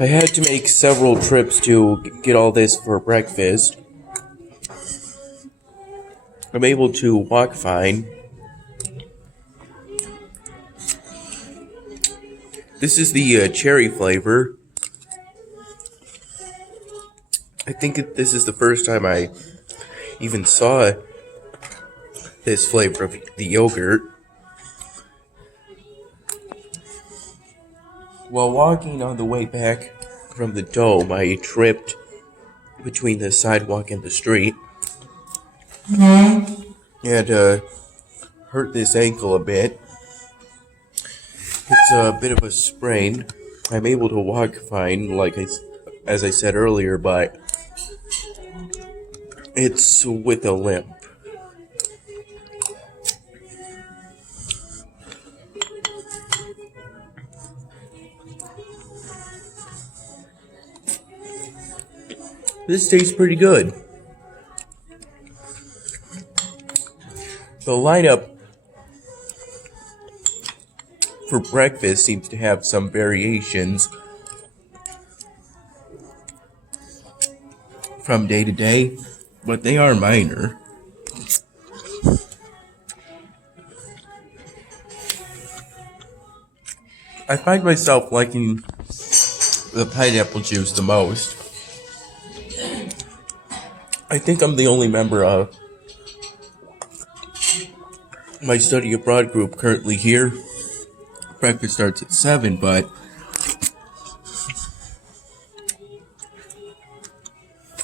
I had to make several trips to get all this for breakfast. I'm able to walk fine. This is the cherry flavor. I think this is the first time I even saw this flavor of the yogurt. While walking on the way back from the dome, I tripped between the sidewalk and the street and hurt this ankle a bit. It's a bit of a sprain. I'm able to walk fine, as I said earlier, but it's with a limp. This tastes pretty good. The lineup for breakfast seems to have some variations from day to day, but they are minor. I find myself liking the pineapple juice the most. I think I'm the only member of my study abroad group currently here. Breakfast starts at 7, but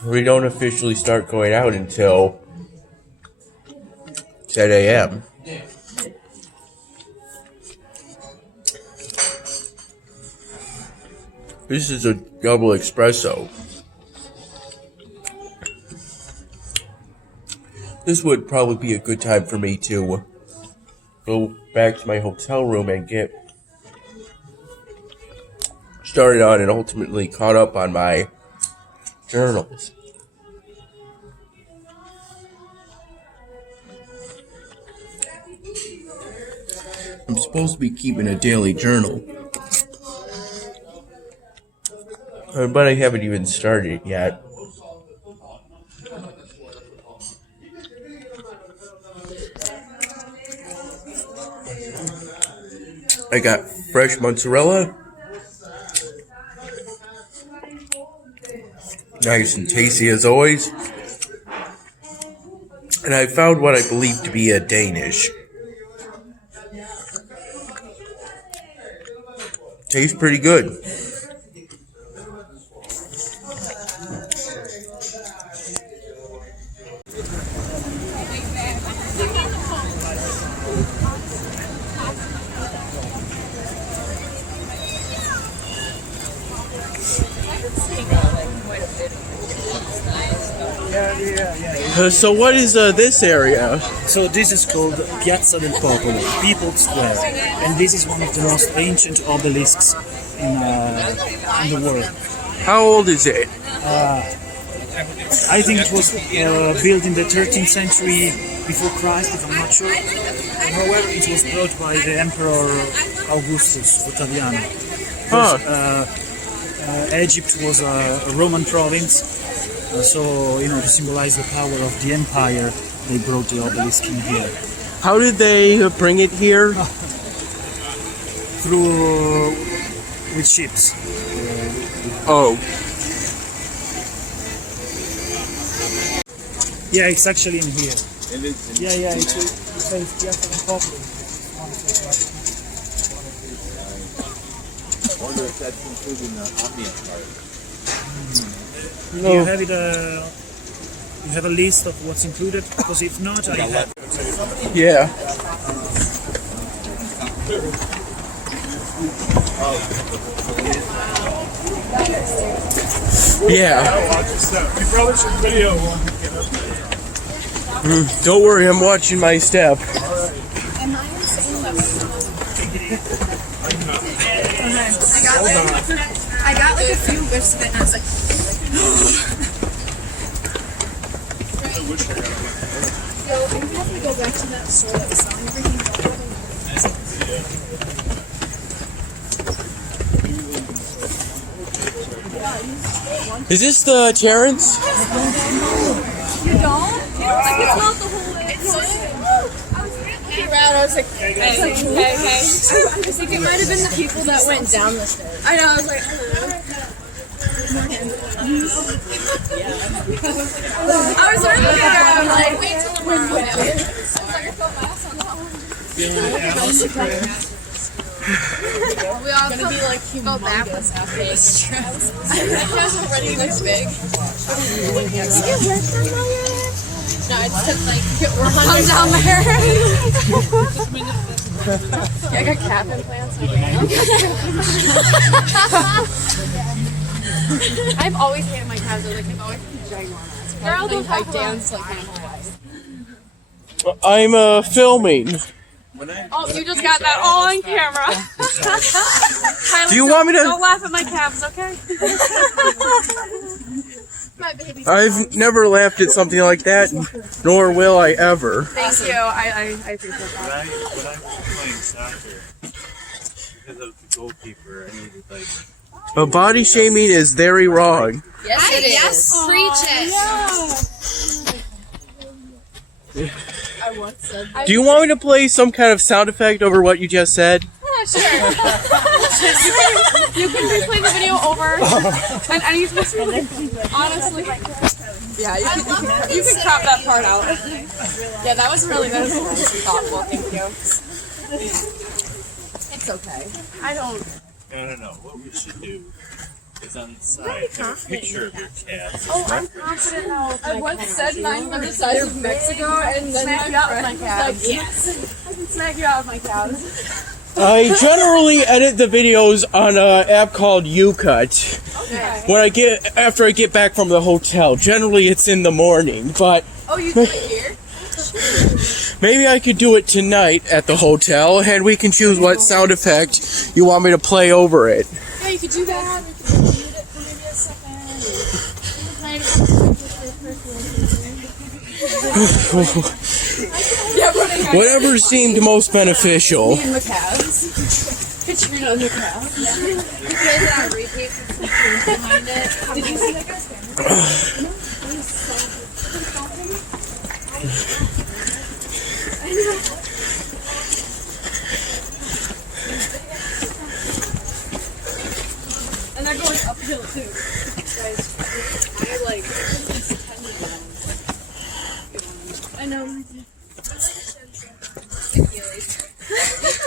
we don't officially start going out until 10 a.m. This is a double espresso. This would probably be a good time for me to go back to my hotel room and get started on and ultimately caught up on my journals. I'm supposed to be keeping a daily journal, but I haven't even started yet. I got fresh mozzarella, nice and tasty as always, and I found what I believe to be a Danish. Tastes pretty good. So what is this area? So this is called Piazza del Popolo, People's Square, and this is one of the most ancient obelisks in the world. How old is it? I think it was built in the 13th century before Christ, if I'm not sure. However, it was built by the Emperor Augustus Ottaviano. Egypt was a Roman province. So, to symbolize the power of the empire, they brought the obelisk in here. How did they bring it here? With ships. Oh. Yeah, it's actually in here. Yeah, it says Piazza del Popolo. I wonder if that's included in the ambient part. No. Do you have it? You have a list of what's included? Because if not, I have. Yeah. Yeah. You probably should video one. Don't worry, I'm watching my step. Am I insane? I got like a few whiffs of it and I was like, so I'm gonna have to go back to that store that was selling everything. Is this the Terrence? You don't? Like it's not the whole way. Around, I was like, hey. I think it might have been the people that went down the stairs. I know, I was like, hello. I was already looking around, like, wait till the wind went out. I was like, I felt mask on that one. We all gonna be like go backwards after this trip. That's already this big. No, I just took like hung down my hair. Yeah, I got cap implants. I've always hated my calves. Like they've always been ginormous. I dance like my whole life. I'm filming. Oh, you just got that all on camera. Do you want me to? Don't laugh at my calves, okay? My baby. I've never laughed at something like that, nor will I ever. Thank you. I appreciate that. When I was playing soccer, because of the goalkeeper, I needed like. But body shaming is very wrong. Yes, it is. Preach it. Do you want me to play some kind of sound effect over what you just said? Yeah, sure. you can replay the video over and anything. Honestly. Yeah, you can crop that part out. Yeah, that was really thoughtful. Thank you. It's okay. I don't. No. What we should do is on the side have a picture of your cat. Oh, I'm confident now. I once said mine were the size of Mexico, and then smack you out with my calves. Like, yes, I can smack you out with my calves. I generally edit the videos on an app called YouCut. Okay. After I get back from the hotel. Generally, it's in the morning, but Oh, you do it here? maybe I could do it tonight at the hotel, and we can choose what sound effect you want me to play over it. Yeah, you could do that. You could mute it for maybe a second. Whatever seemed most beneficial. Me and the calves. Katrina and the calves. You played it on repeat behind it. Did you see that guy's camera? And they're going uphill too. Guys, they're like I know.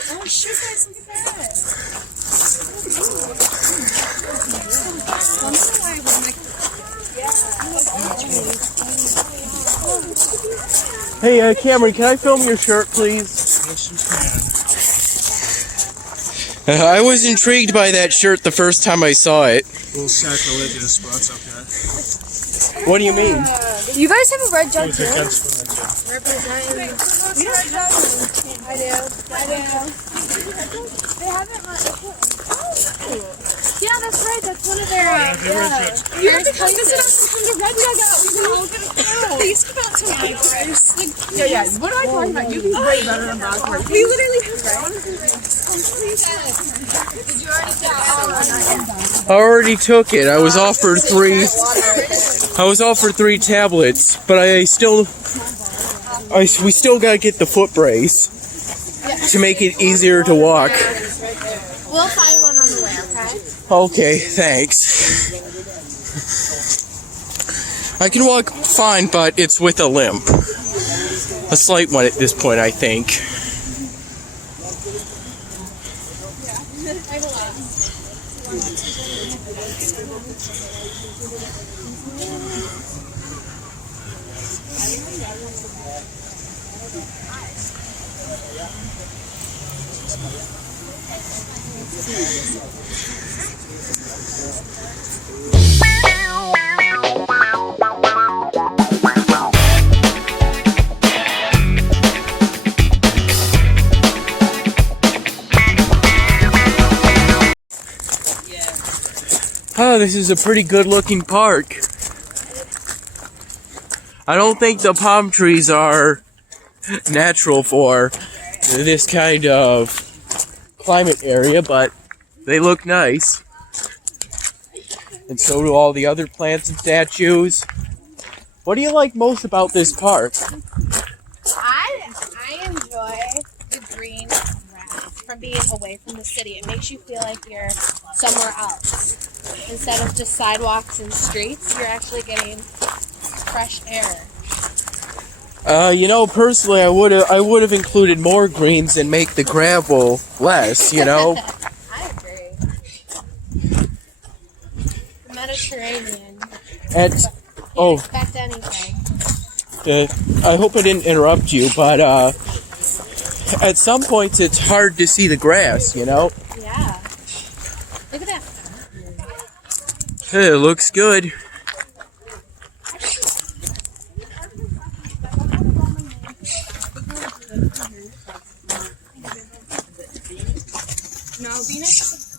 Oh shit, guys, look at that. Hey, Cameron, can I film your shirt, please? I was intrigued by that shirt the first time I saw it. A little sacrilegious, but that's okay. What do you mean? You guys have a red jug too? Against Representing. We don't have that. I do. They haven't yeah, that's right. That's one of their. You have to come visit us from the red jug out. We can all get a count. Please come out to my place. Yeah. What am I talking about? You do way better than Rockford. We literally have Did you already get I already took it. I was offered three tablets, but we still gotta get the foot brace to make it easier to walk. We'll find one on the way, okay? Okay, thanks. I can walk fine, but it's with a limp. A slight one at this point, I think. Oh, this is a pretty good looking park. I don't think the palm trees are natural for this kind of climate area, but they look nice. and so do all the other plants and statues. What do you like most about this park? I enjoy the green grass from being away from the city. It makes you feel like you're somewhere else. Instead of just sidewalks and streets, you're actually getting fresh air. Personally, I would have included more greens and make the gravel less. I agree. The Mediterranean. And Can't expect anything. I hope I didn't interrupt you, but at some points it's hard to see the grass. Yeah. Look at that. It looks good. No, Venus,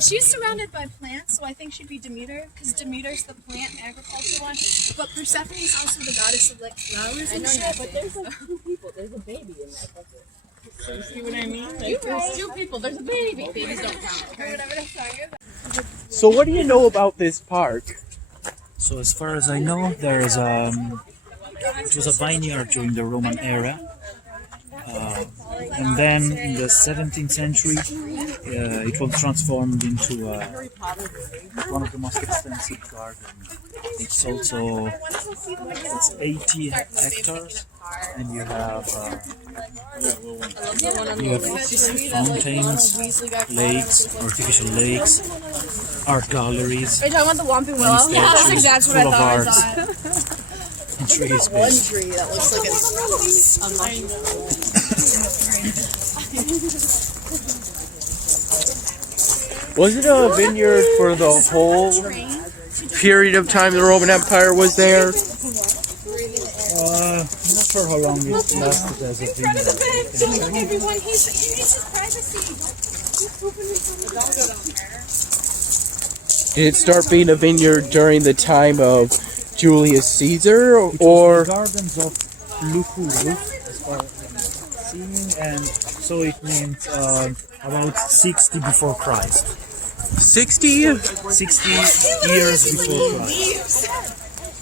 she's surrounded by plants, so I think she'd be Demeter, because Demeter's the plant and agriculture one. But Persephone is also the goddess of flowers and shit. But there's two people. There's a baby in that bucket. You see what I mean? There's two people. There's a baby. Babies don't count. Okay? Whatever that song is. So what do you know about this park? So as far as I know, there is it was a vineyard during the Roman era, and then in the 17th century, it was transformed into one of the most extensive gardens. It's 80 hectares, and you have fountains, lakes, artificial lakes, art galleries. Are you talking about the Whomping Willow? Yeah, That's exactly what I thought I arts. saw. And trees, One tree that looks like a Was it a vineyard for the whole period of time the Roman Empire was there? Not sure how long it lasted as a vineyard. Everyone, he needs his privacy. Did it start being a vineyard during the time of Julius Caesar, or The gardens of Lucullus, as far as I'm seeing, and so it means about 60 before Christ. 60? 60 years before Christ.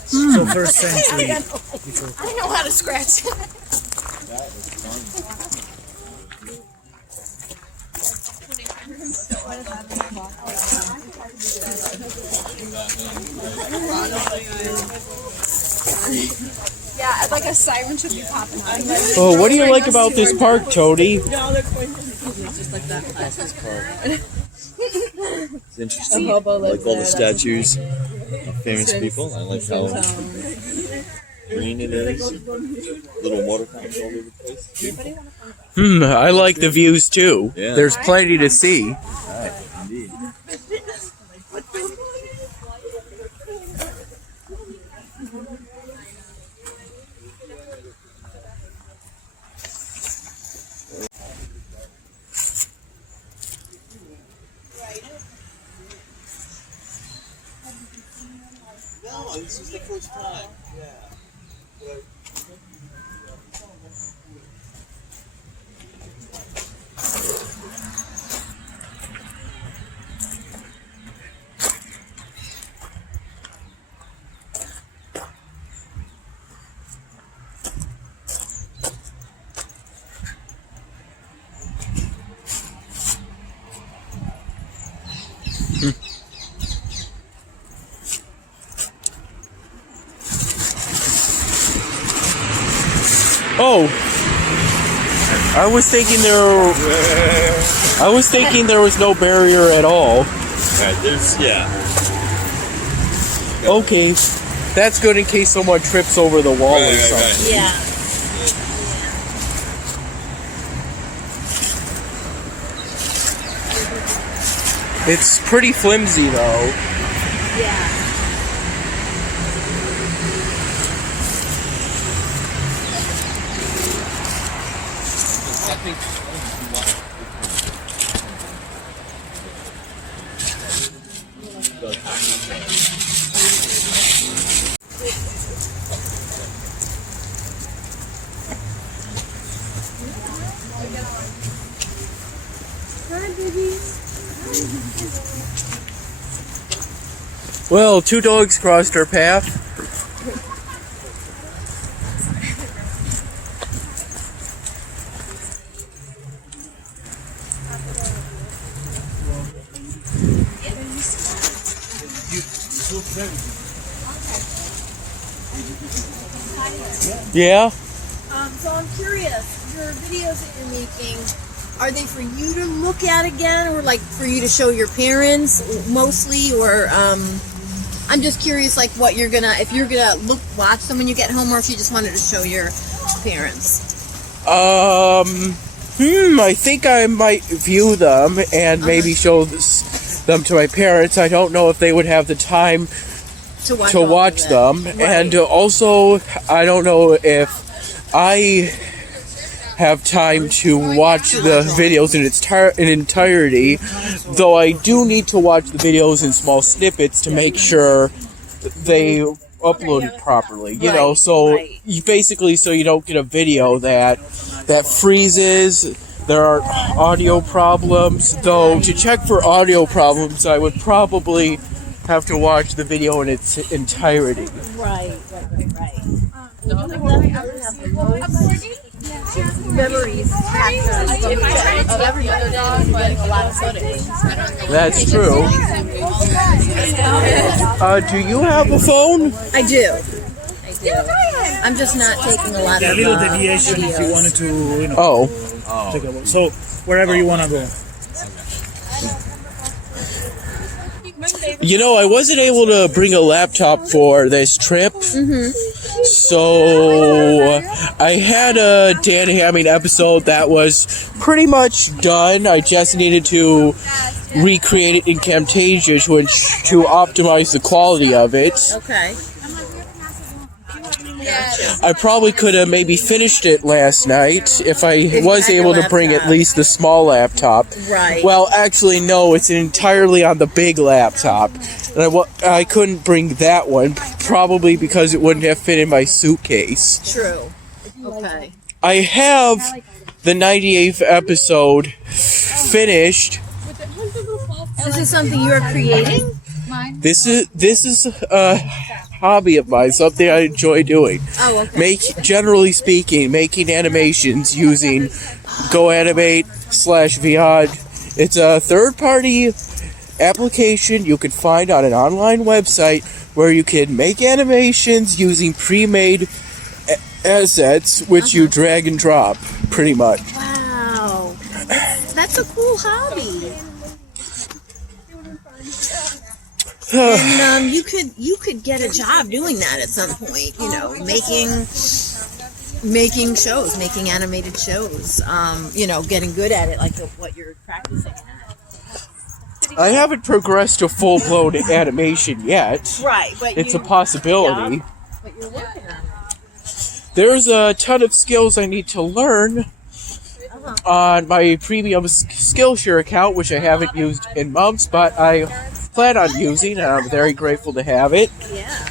So first century before Christ. I know how to scratch. Yeah, like a siren should be popping out. Oh, what do you like about this park, Toady? It's interesting. I like all the statues of famous people. I like how green it is. Little water fountains all over the place. Beautiful. I like the views too. Yeah. There's plenty to see. Alright, indeed. No, this is the first time. Yeah. Oh, I was thinking there was no barrier at all. Alright, yeah. Okay, that's good in case someone trips over the wall or something. Yeah. It's pretty flimsy though. Yeah. Hi, baby. Well, two dogs crossed our path. Yeah? So I'm curious, your videos that you're making, are they for you to look at again, or like for you to show your parents mostly, or I'm just curious, like what you're gonna, if you're gonna watch them when you get home, or if you just wanted to show your parents. I think I might view them and maybe show them to my parents. I don't know if they would have the time To watch, to all of watch them, Right. and also I don't know if I have time to watch the videos in entirety, though I do need to watch the videos in small snippets to make sure they upload it properly, you know, so right. you basically, so you don't get a video that freezes. There are audio problems, though to check for audio problems I would probably have to watch the video in its entirety. Right. Memories of every other dog, getting a lot of footage. That's true. Do you have a phone? I do. I'm just not taking a lot Yeah, a of little deviation if you videos. wanted to, you know, Oh, take a look. So wherever you want to go. you know, I wasn't able to bring a laptop for this trip. So I had a Dan Hamming episode that was pretty much done. I just needed to recreate it in Camtasia to optimize the quality of it. Okay. I probably could have maybe finished it last night if I you was had your able to bring at laptop. least the small laptop. Right. Well, actually, no, it's entirely on the big laptop. And I couldn't bring that one, probably because it wouldn't have fit in my suitcase. True. Okay. I have the 98th episode finished. This is something you're creating? This is a hobby of mine, something I enjoy doing. Oh, okay. Generally speaking, making animations using GoAnimate/Vyond. It's a third-party application you can find on an online website where you can make animations using pre-made assets, which you drag and drop, pretty much. Wow. That's a cool hobby. And you could get a job doing that at some point, you know, making shows, making animated shows, you know, getting good at it, like what you're practicing at. I haven't progressed to full-blown animation yet. Right, but It's a possibility. but you're working on it. There's a ton of skills I need to learn on my premium Skillshare account, which I haven't used in months, but I plan on using, and I'm very grateful to have it, Yeah,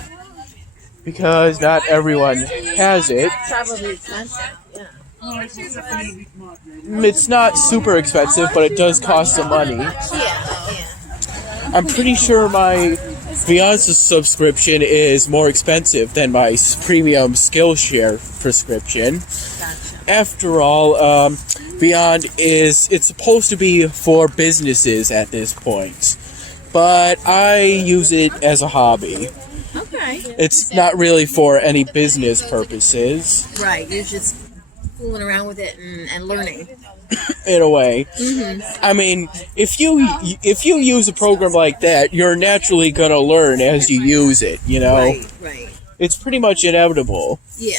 because not everyone has it. probably expensive. Yeah. It's not super expensive, but it does cost some money. Yeah. I'm pretty sure my Vyond subscription is more expensive than my premium Skillshare prescription. After all, Vyond it's supposed to be for businesses at this point, but I use it as a hobby. Okay. It's not really for any business purposes, Right, you're just fooling around with it and learning. in a way. I mean, if you use a program like that, you're naturally gonna learn as you use it. You know, Right. it's pretty much inevitable. Yeah.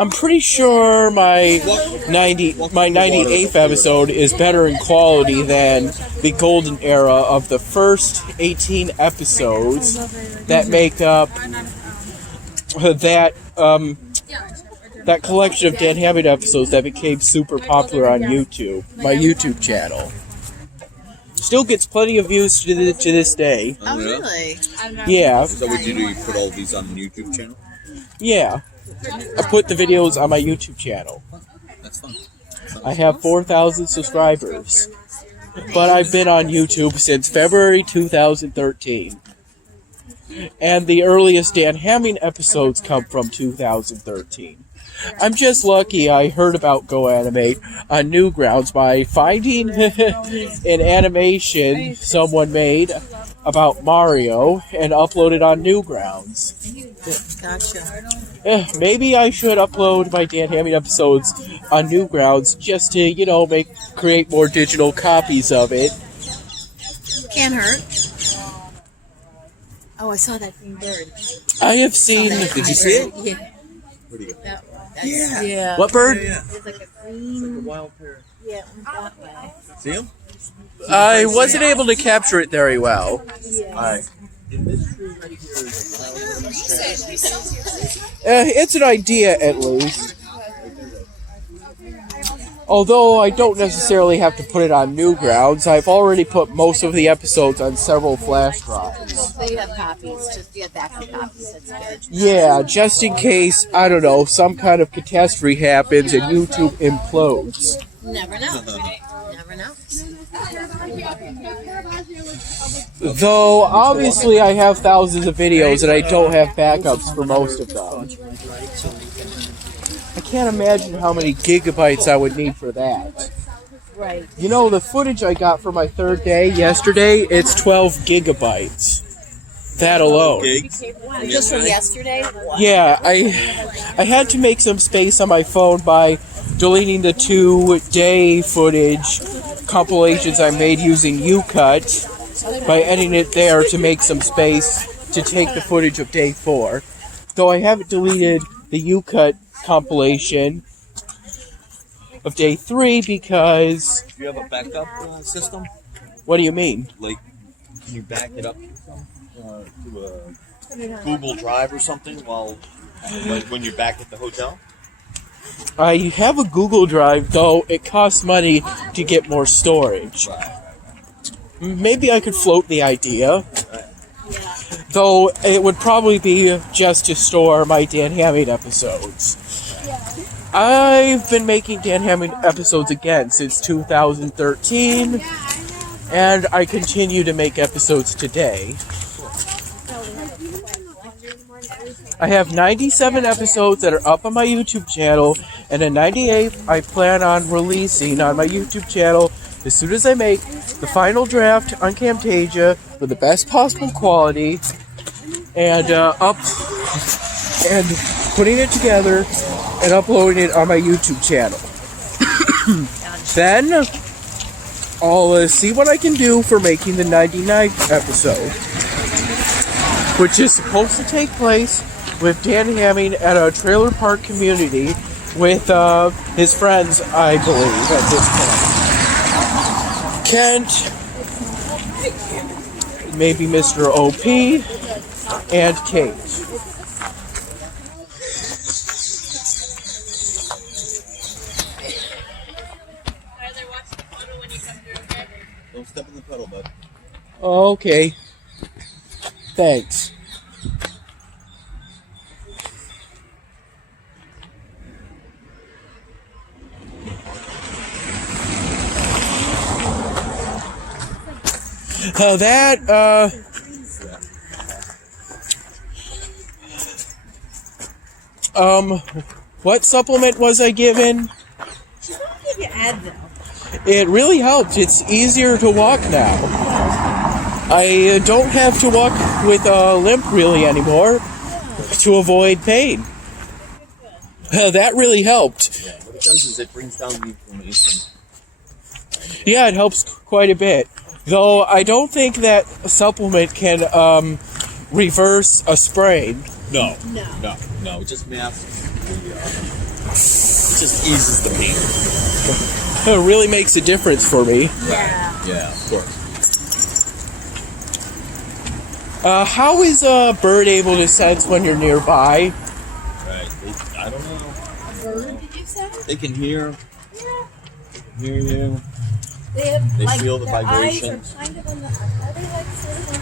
I'm pretty sure my 98th episode is better in quality than the golden era of the first 18 episodes that make up that collection of Dan Hammond episodes that became super popular on YouTube, my YouTube channel. Still gets plenty of views to this day. Oh, really? Yeah, Is that what you do? You put all these on the YouTube channel? yeah. I put the videos on my YouTube channel. That's fun. I have 4,000 subscribers. But I've been on YouTube since February 2013. and the earliest Dan Hamming episodes come from 2013. I'm just lucky I heard about Go Animate on Newgrounds by finding an animation someone made about Mario and uploaded on Newgrounds. Gotcha. Maybe I should upload my Dan Hamming episodes on Newgrounds just to, create more digital copies of it. Can't hurt. Oh, I saw that green bird. I have seen. Did you see it? Yeah. Where do you go? Yeah. What bird? It's like a green. Wild pair. Yeah, that way. See him? I wasn't able to capture it very well. Alright. In this tree right here is It's an idea, at least. Although I don't necessarily have to put it on Newgrounds, I've already put most of the episodes on several flash drives. So you have copies, just you have backup copies. That's good. Yeah, just in case, I don't know, some kind of catastrophe happens and YouTube implodes. Never know. Never know. Though, obviously, I have thousands of videos and I don't have backups for most of them. I can't imagine how many gigabytes I would need for that. Right. The footage I got for my third day yesterday, it's 12 gigabytes. That alone. Just from yesterday? Yeah, I had to make some space on my phone by deleting the 2-day footage compilations I made using UCut by editing it there to make some space to take the footage of day 4. Though I haven't deleted the UCut compilation of day 3 because... Do you have a backup system? What do you mean? Like, can you back it up to a Google Drive or something when you're back at the hotel? I have a Google Drive, though it costs money to get more storage. Maybe I could float the idea. Though it would probably be just to store my Dan Hamming episodes. I've been making Dan Hamming episodes again since 2013, and I continue to make episodes today. I have 97 episodes that are up on my YouTube channel, and a 98th I plan on releasing on my YouTube channel as soon as I make the final draft on Camtasia for the best possible quality, and putting it together and uploading it on my YouTube channel. Then I'll see what I can do for making the 99th episode, which is supposed to take place with Dan Hamming at a trailer park community with his friends, I believe, at this point. Kent, maybe Mr. OP, and Kate. Don't step in the puddle, bud. Okay. Thanks. What supplement was I given? Give you Advil. It really helped. It's easier to walk now. I don't have to walk with a limp really anymore to avoid pain. That really helped. Yeah, what it does is it brings down the inflammation. Yeah, it helps quite a bit. Though I don't think that a supplement can reverse a sprain. No. It just masks the. It just eases the pain. It really makes a difference for me. Yeah, of course. How is a bird able to sense when you're nearby? Right. I don't know. Bird, did you say? They can hear. Hear you. They feel the their vibration. eyes are kind of on the other sort of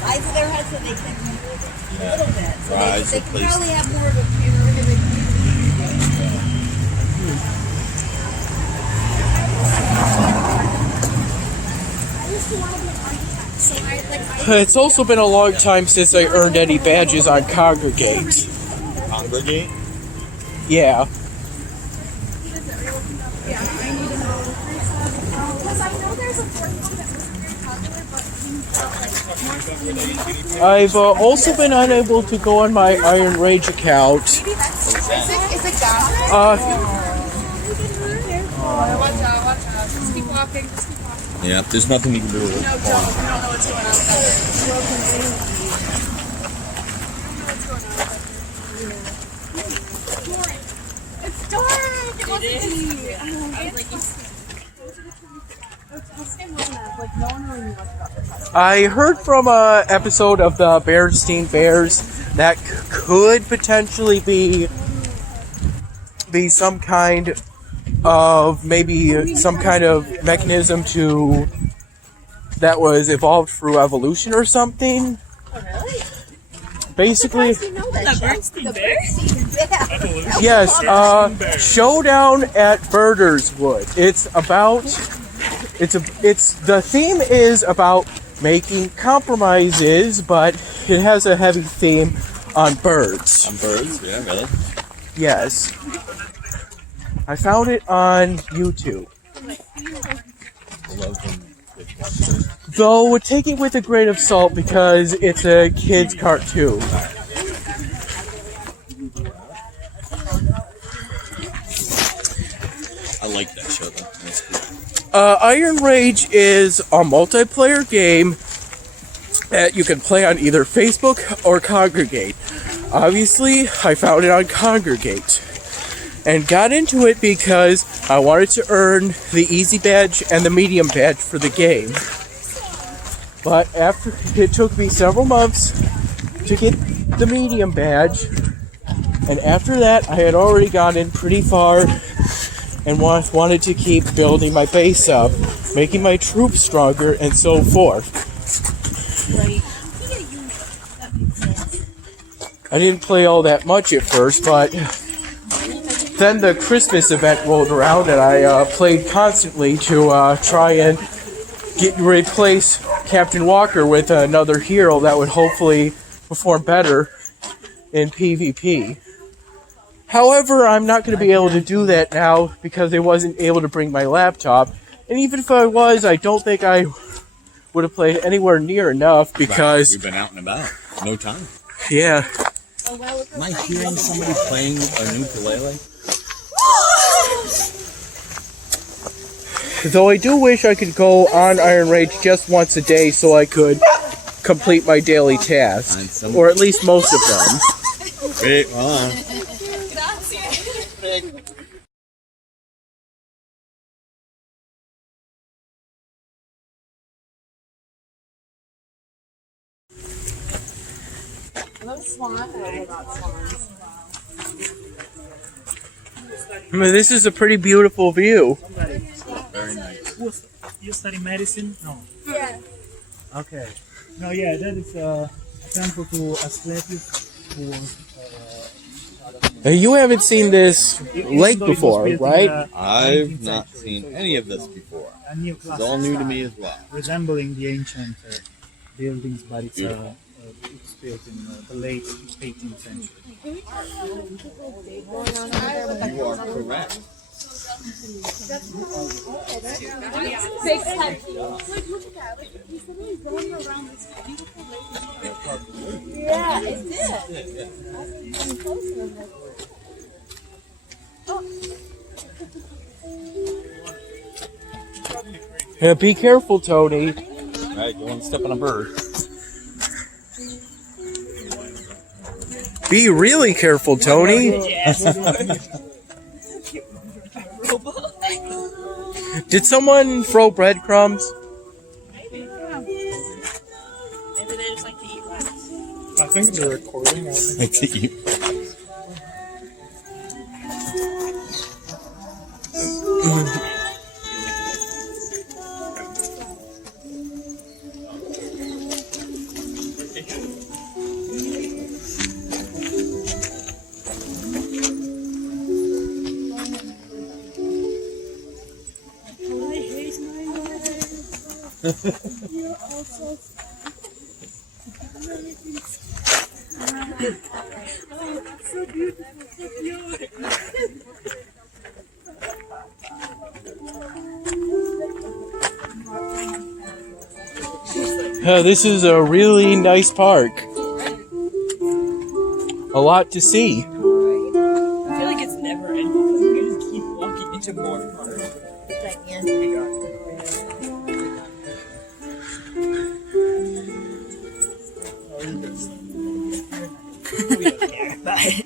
sides of their head, so they can move it a little bit. So Their eyes they are can placed- probably have more of a view. It's also been a long time since I earned any badges on Congregate. Congregate? Yeah. I've also been unable to go on my Iron Rage account. Is it God? Uh, Watch out. Just keep walking. Yeah, there's nothing you can do with it. No, don't. We don't know what's going on with that. It's dark. It wasn't easy. I heard from a episode of the Berenstein Bears that could potentially be some kind of mechanism that was evolved through evolution or something. Basically, yes. Showdown at Birderswood. The theme is about making compromises, but it has a heavy theme on birds. On birds? Yeah, really? Yes. I found it on YouTube. Though take it with a grain of salt because it's a kid's cartoon. I like that show though. That's cool. Iron Rage is a multiplayer game that you can play on either Facebook or Congregate. Obviously, I found it on Congregate and got into it because I wanted to earn the easy badge and the medium badge for the game. But it took me several months to get the medium badge, and after that I had already gotten pretty far and wanted to keep building my base up, making my troops stronger, and so forth. I didn't play all that much at first, but then the Christmas event rolled around, and I played constantly to try and replace Captain Walker with another hero that would hopefully perform better in PvP. However, I'm not going to be able to do that now because I wasn't able to bring my laptop. And even if I was, I don't think I would have played anywhere near enough because... We've been out and about. No time. Yeah. Am I hearing somebody playing a ukulele? Though I do wish I could go on Iron Rage just once a day so I could complete my daily tasks. Or at least most of them. Wait, hold on. I mean, this is a pretty beautiful view. Very nice. You study medicine? No. Yeah. Okay. No, yeah, that is a temple to Asclepius, who was. You haven't seen this lake It was before, built in right? the I've 19th not century. seen any of this before. A new It's all new to me as well. resembling the ancient buildings, but it's built in the late 18th century. You are correct. Big head. Like, look at that. Like, he's literally going around this beautiful lake. Yeah, it did. Yeah. I'm close to him. Yeah, be careful, Tony. Alright, you want to step on a bird? Be really careful, Tony. Did someone throw breadcrumbs? Maybe they just like to eat rats. I think they're recording. Like to eat. This is a really nice park. A lot to see. I feel like it's never ending. We just keep walking into more parks. We don't care. Bye.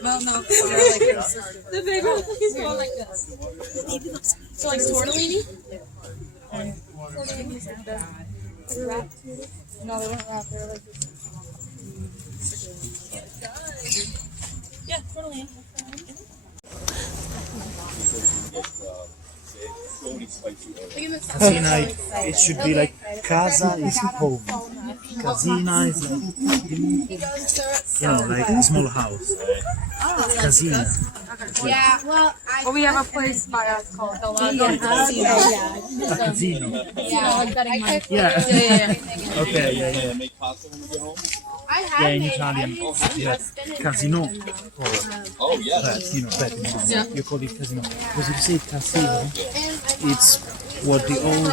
Well, no, they're like this. The big one is more like this. So like tortellini? Tortellinis like that. Wrapped? No, they weren't wrapped. They were like this. Yeah, tortellini. Casina, it should be like casa is home. Casina is like, like a small house. Casina. Yeah, well, we have a place by us called the Lago Casino. A casino. Yeah, like betting money. Yeah. Yeah. Okay, yeah. Yeah, in Italian, yeah. Casino. Oh, yeah. Betting. You call it casino. Because if you say casino, it's what the old.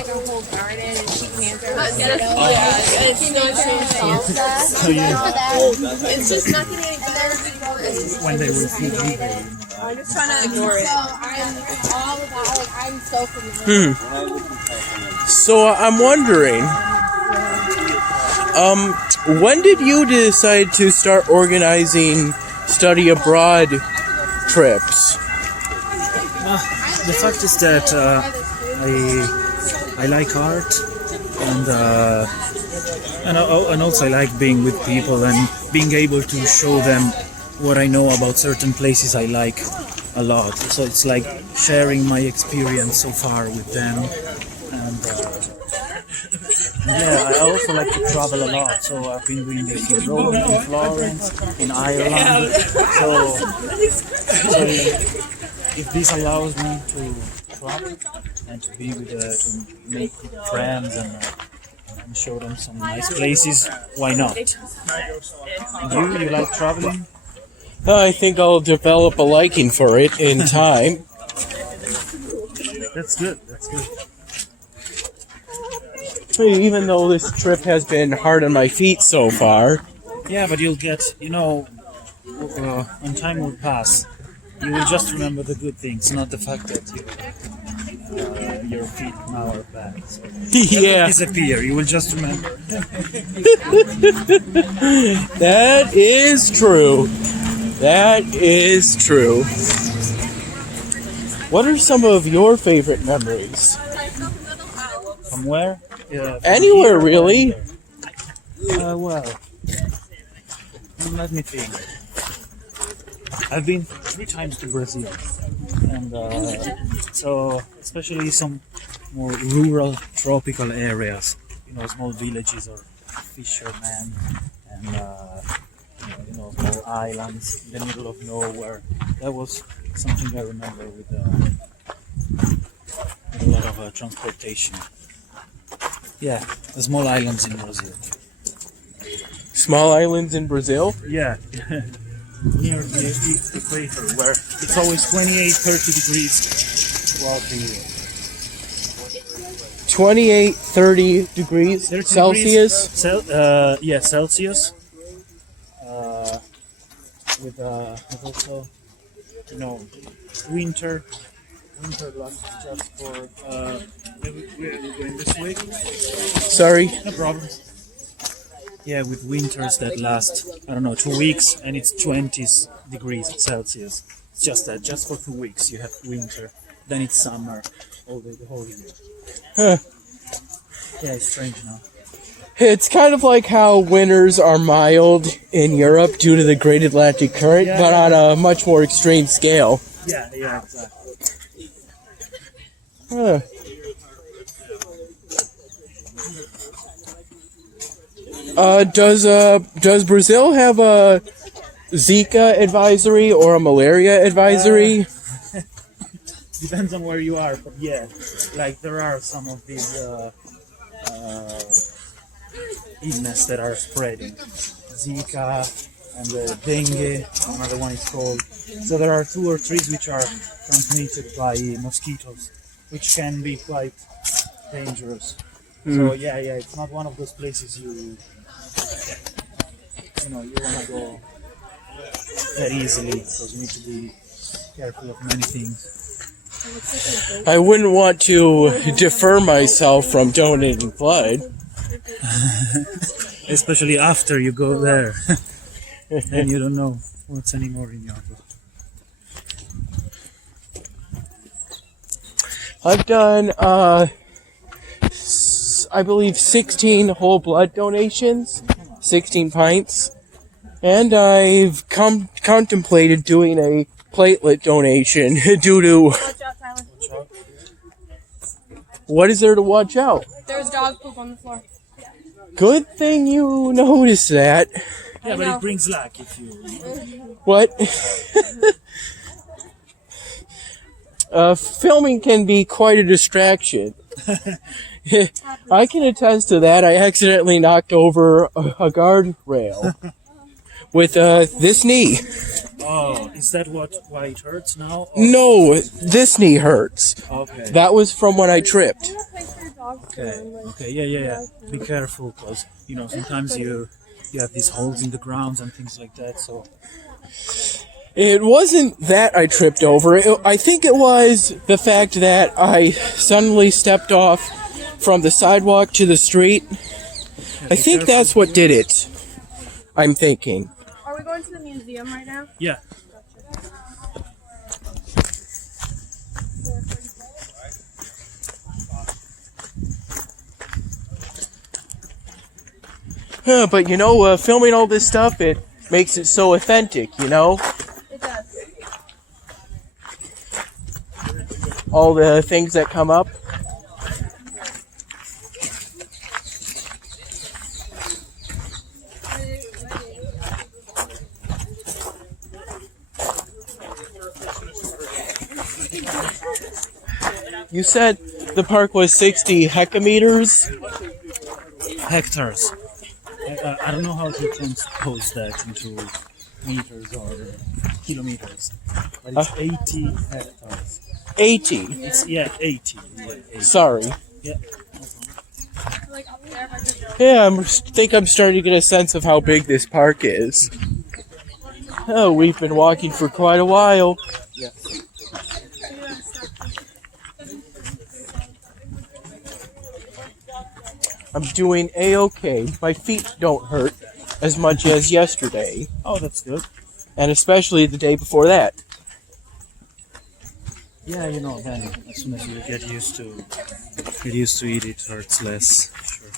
So It's just not getting any better. when they will feed people. I'm just trying to ignore it. So I'm all about, like, I'm so familiar. So I'm wondering, when did you decide to start organizing study abroad trips? The fact is that I like art and also I like being with people and being able to show them what I know about certain places I like a lot. So it's like sharing my experience so far with them. And yeah, I also like to travel a lot. So I've been doing this in Rome, in Florence, in Ireland. So if this allows me to travel and to be with to make friends and show them some nice places, why not? And you like traveling? I think I'll develop a liking for it in time. That's good. That's good. Even though this trip has been hard on my feet so far. Yeah, but you'll get, when time will pass, you will just remember the good things, not the fact that your feet now are bad. So Yeah, disappear. You will just remember. that is true. That is true. What are some of your favorite memories? From where? From Anywhere, here or really. well, let me think. I've been 3 times to Brazil, and so especially some more rural, tropical areas, small villages or fishermen, and small islands in the middle of nowhere. That was something I remember with a lot of transportation. Yeah, the small islands in Brazil. Small islands in Brazil? Yeah, near the equator, where it's always 28-30 degrees throughout the year. 28, 30 degrees 30 Celsius? Yeah, Celsius. With also, winter. Winter lasts just for. We're going this way. Sorry. No problem. Yeah, with winters that last, I don't know, 2 weeks, and it's 20 degrees Celsius. It's just that, just for 2 weeks you have winter, then it's summer, the whole year. Huh. Yeah, it's strange now. It's kind of like how winters are mild in Europe due to the Great Atlantic Current, Yeah, but yeah. on a much more extreme scale. Yeah, exactly. Huh. Does Brazil have a Zika advisory or a malaria advisory? Depends on where you are, but yeah, like there are some of these illness that are spreading. Zika and the dengue, another one is called. So there are 2 or 3 which are transmitted by mosquitoes, which can be quite dangerous. So yeah, it's not one of those places you want to go that easily, because you need to be careful of many things. I wouldn't want to defer myself from donating blood. Especially after you go there, and you don't know what's anymore in your blood. I've done, I believe 16 whole blood donations, 16 pints, and I've contemplated doing a platelet donation due to... Watch out, Tyler. What is there to watch out? There's dog poop on the floor. Good thing you noticed that. Yeah, but it brings luck if you. What? Filming can be quite a distraction. I can attest to that. I accidentally knocked over a guardrail with this knee. Oh, is that why it hurts now? Or? No, this knee hurts. Okay. That was from when I tripped. Okay. Yeah. Be careful, because sometimes you have these holes in the ground and things like that. So. It wasn't that I tripped over. I think it was the fact that I suddenly stepped off from the sidewalk to the street. I think that's what did it. I'm thinking. Are we going to the museum right now? Yeah. But filming all this stuff, it makes it so authentic, It does. all the things that come up. You said the park was 60 hectometers? Hectares. I don't know how to transpose that into meters or kilometers, but it's 80 hectares. 80. It's 80. Yeah, 80. Sorry. Yeah. Yeah, I think I'm starting to get a sense of how big this park is. Oh, we've been walking for quite a while. Yeah. I'm doing A-okay. My feet don't hurt as much as yesterday, Oh, that's good. and especially the day before that. Yeah, then as soon as you get used to it, it hurts less. Sure.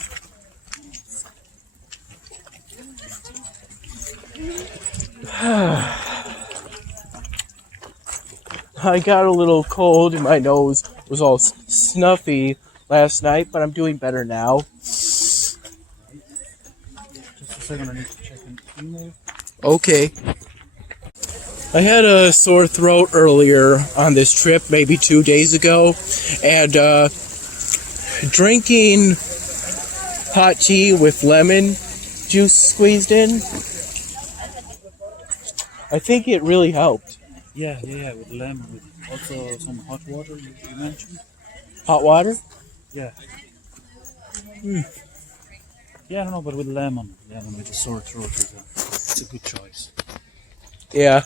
I got a little cold and my nose was all snuffy last night, but I'm doing better now. Just a second, I need to check an email. Okay. I had a sore throat earlier on this trip, maybe 2 days ago, and drinking hot tea with lemon juice squeezed in, I think it really helped. Yeah, with lemon, with also some hot water you mentioned. Hot water? Yeah. Yeah, I don't know, but with lemon with a sore throat it's a good choice. Yeah.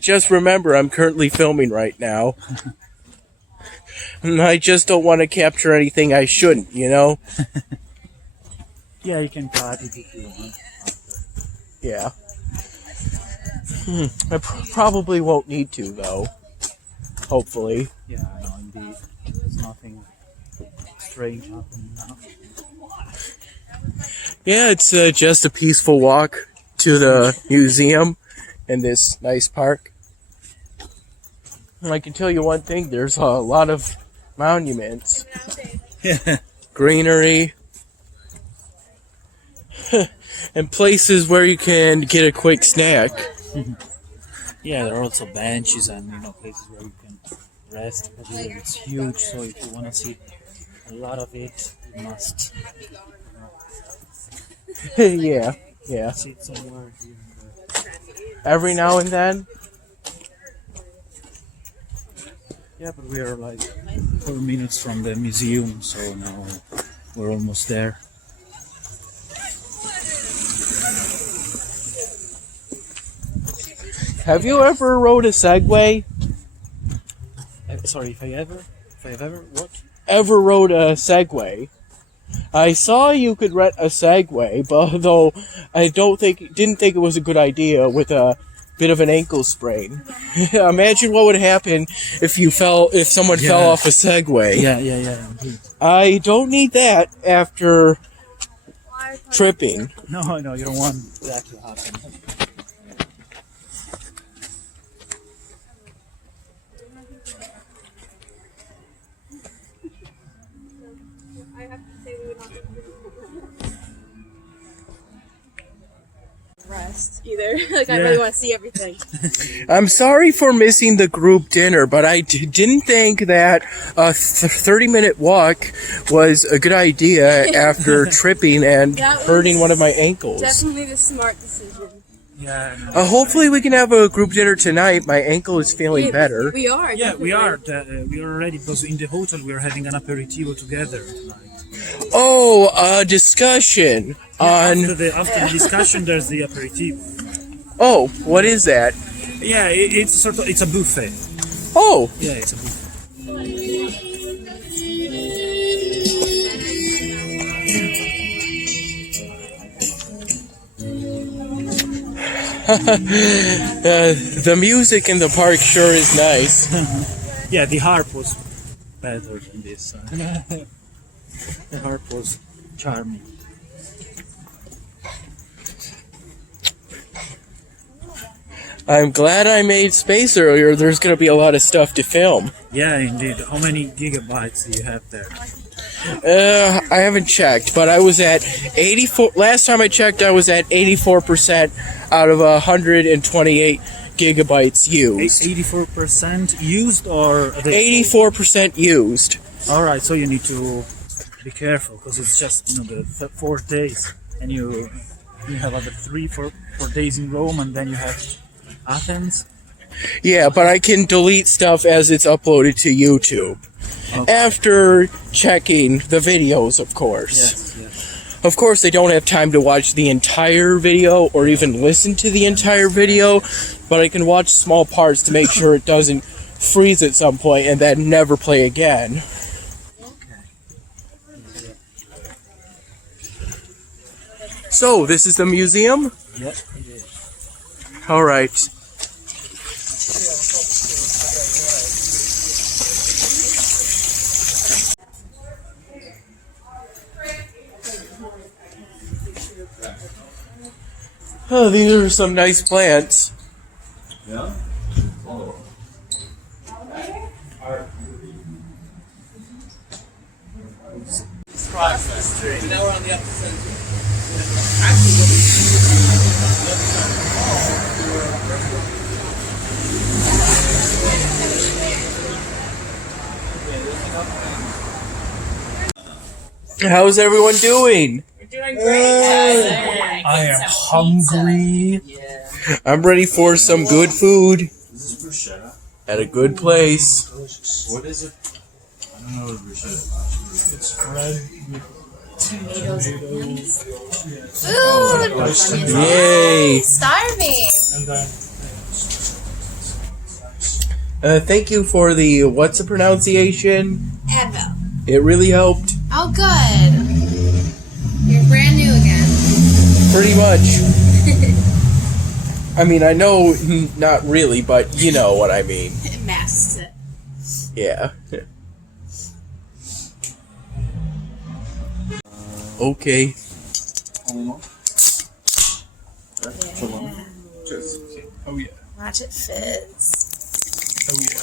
Just remember, I'm currently filming right now. And I just don't want to capture anything I shouldn't, you know? Yeah, you can cut it if you want. Yeah. I probably won't need to, though. Hopefully. Yeah, I know, indeed. There's nothing strange happening now. Yeah, it's just a peaceful walk to the museum in this nice park. And I can tell you one thing, there's a lot of monuments. Yeah. Greenery. And places where you can get a quick snack. Yeah, there are also benches and places where you can rest. It's huge, so if you want to see a lot of it, you must Yeah. sit somewhere here and there. Every now and then. Yeah, but we are like 4 minutes from the museum, so now we're almost there. Have you ever rode a Segway? Sorry, if I have ever what? Ever rode a Segway? I saw you could rent a Segway, but though I didn't think it was a good idea with a bit of an ankle sprain. Imagine what would happen if someone fell off a Segway. Yeah, indeed. I don't need that after tripping. No, you don't want that to happen. Rest either. Like I Yeah. really want to see everything. I'm sorry for missing the group dinner, but I didn't think that a 30-minute walk was a good idea after tripping and That hurting was one of my ankles. Definitely the smart decision. Yeah. Hopefully we can have a group dinner tonight. My ankle is feeling better. We are. Yeah, we definitely. are. We are ready because in the hotel we are having an aperitivo together tonight. Oh, a discussion on... After the discussion, there's the aperitivo. Oh, what is that? Yeah, it's a buffet. Oh, Yeah, it's a buffet. the music in the park sure is nice. Yeah, the harp was better than this. The harp was charming. I'm glad I made space earlier. There's going to be a lot of stuff to film. Yeah, indeed. How many gigabytes do you have there? I haven't checked, but I was at 84. Last time I checked, I was at 84% out of 128 gigabytes used. 84% used or 84% used. All right, so you need to be careful because it's just the 4 days, and you have other 4 days in Rome, and then you have Athens. Yeah, but I can delete stuff as it's uploaded to YouTube. Okay. After checking the videos, of course. Yes. Of course, they don't have time to watch the entire video or even listen to the entire video, but I can watch small parts to make sure it doesn't freeze at some point and then never play again. So, this is the museum? Yep, it is. Alright. Oh, these are some nice plants. Yeah? Now we're on the opposite. How's everyone doing? I am hungry. I'm ready for some good food at a good place. What is it? I don't know what bruschetta. It's bread with Food. Yay! Starving. and then Thank you for the what's the pronunciation? Advil. It really helped. Oh, good. You're brand new again. Pretty much. I mean, I know not really, but you know what I mean. It masks it. Yeah. Okay. oh yeah, Watch it fizz. oh yeah,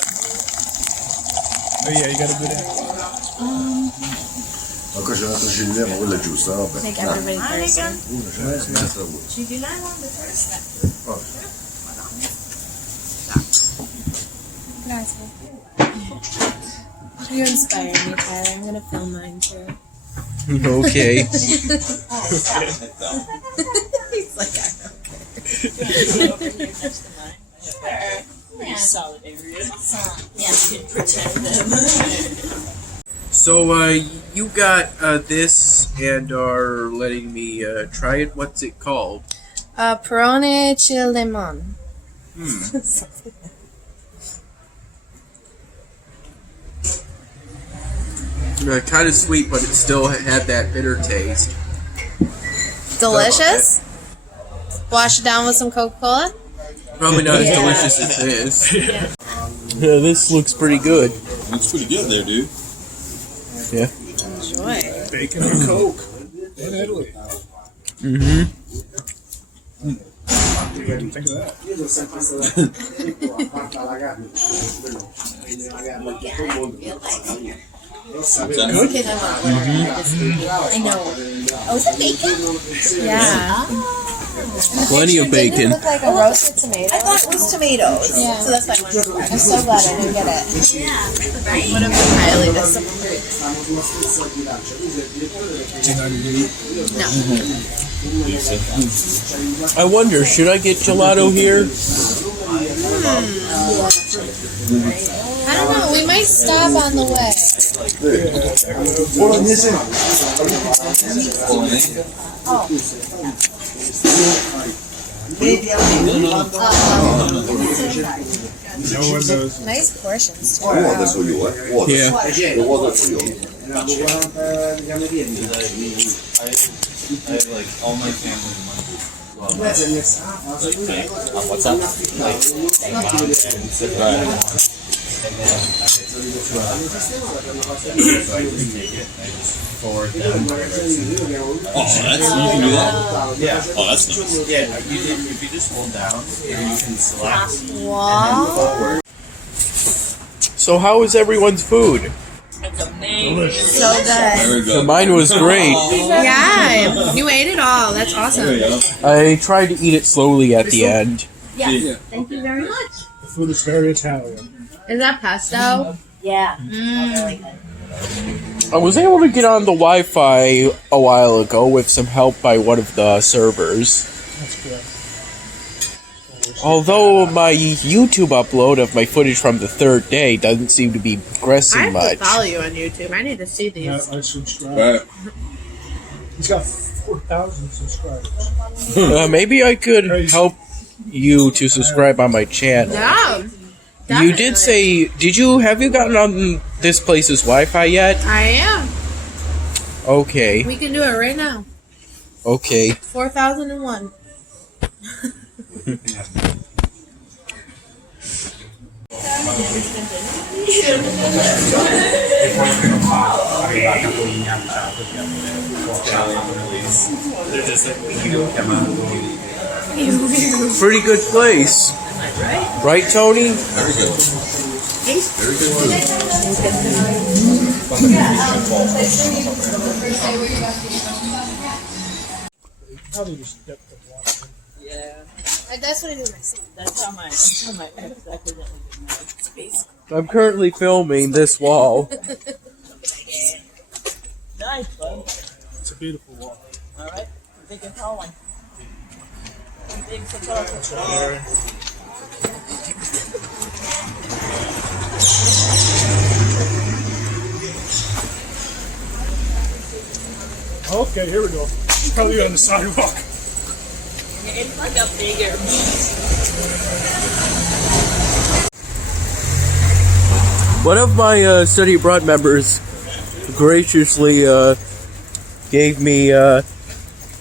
oh yeah. You got a good app. Anche c'è una torcellina, ma quella è giusta, vabbè. Make everybody thirsty. Una c'è un'altra voce. You inspire me, Tyler. I'm gonna film mine too. Okay. He's like, So, you got this and are letting me try it. What's it called? Perone Chile Lemon. Kind of sweet, but it still had that bitter taste. Delicious. Wash it down with some Coca-Cola. Probably not as delicious as this. Yeah, this looks pretty good. Looks pretty good there, dude. Yeah. Enjoy. Bacon and Coke in Italy. Mm-hmm. What do you think of that? I know. Oh, is it bacon? Yeah. Plenty of bacon. Look like a roasted tomato. I thought it was tomatoes. Yeah. So that's why I wanted to try. I'm so glad I didn't get it. Would have been highly disappointed. I wonder, should I get gelato here? I don't know. We might stop on the way. No one knows. Nice portions too. Water for you, eh? Water. Yeah. The water for you. I like all my family members. Well, what's up? Like mom and sister. And then so I just take it and I just forward them wherever it's in. Oh, that's, you can do that? Yeah. Oh, that's nice. Yeah, if you just hold down, you can select Wow. forward. So how is everyone's food? So good. Very good. Mine was great. Yeah. You ate it all. That's awesome. There you go. I tried to eat it slowly at the end. Yes. Thank you very much. The food is very Italian. Is that pesto? Yeah. I was able to get on the Wi-Fi a while ago with some help by one of the servers. That's good. Although my YouTube upload of my footage from the third day doesn't seem to be progressing much. you on YouTube. I need to see Yeah, I subscribe. Right. He's got 4,000 subscribers. Maybe I could help you to subscribe on my channel. Yeah. You did say, have you gotten on this place's Wi-Fi yet? I am. Okay, We can do it right now. okay. 4001. Pretty good place. Right, Tony? Very good. Very good Probably just dip the block. That's what I do in my sleep. I'm currently filming this wall. Nice, bud. It's a beautiful walk. All right, big and tall one. Big and tall. Okay, here we go. Probably on the sidewalk. It's like a bigger. One of my study abroad members graciously gave me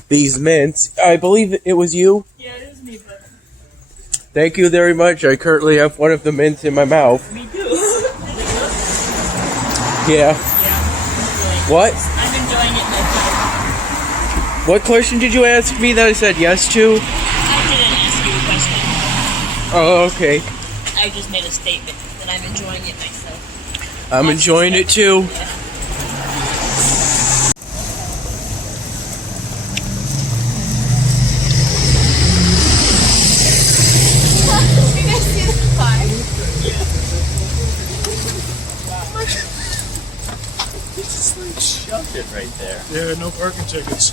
these mints. I believe it was you. Yeah, it is me, but Thank you very much. I currently have one of the mints in my mouth. me too. Yeah. What? I'm enjoying it myself. What question did you ask me that I said yes to? I didn't ask you a question. Oh, okay. I just made a statement that I'm enjoying it myself. I'm enjoying it too. You guys see the fire? Just like shoved it right there. Yeah, no parking tickets.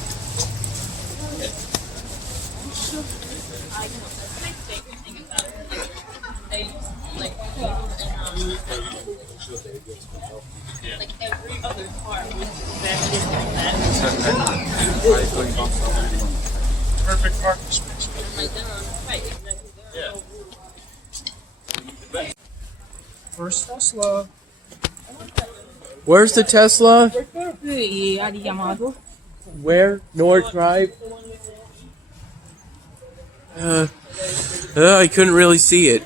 My favorite thing about it, they like like every other car with batteries like that. Perfect parking space. Like they're on right, exactly. There are no rules. First Tesla. Where's the Tesla? Yamato. Where? North Drive? I couldn't really see it.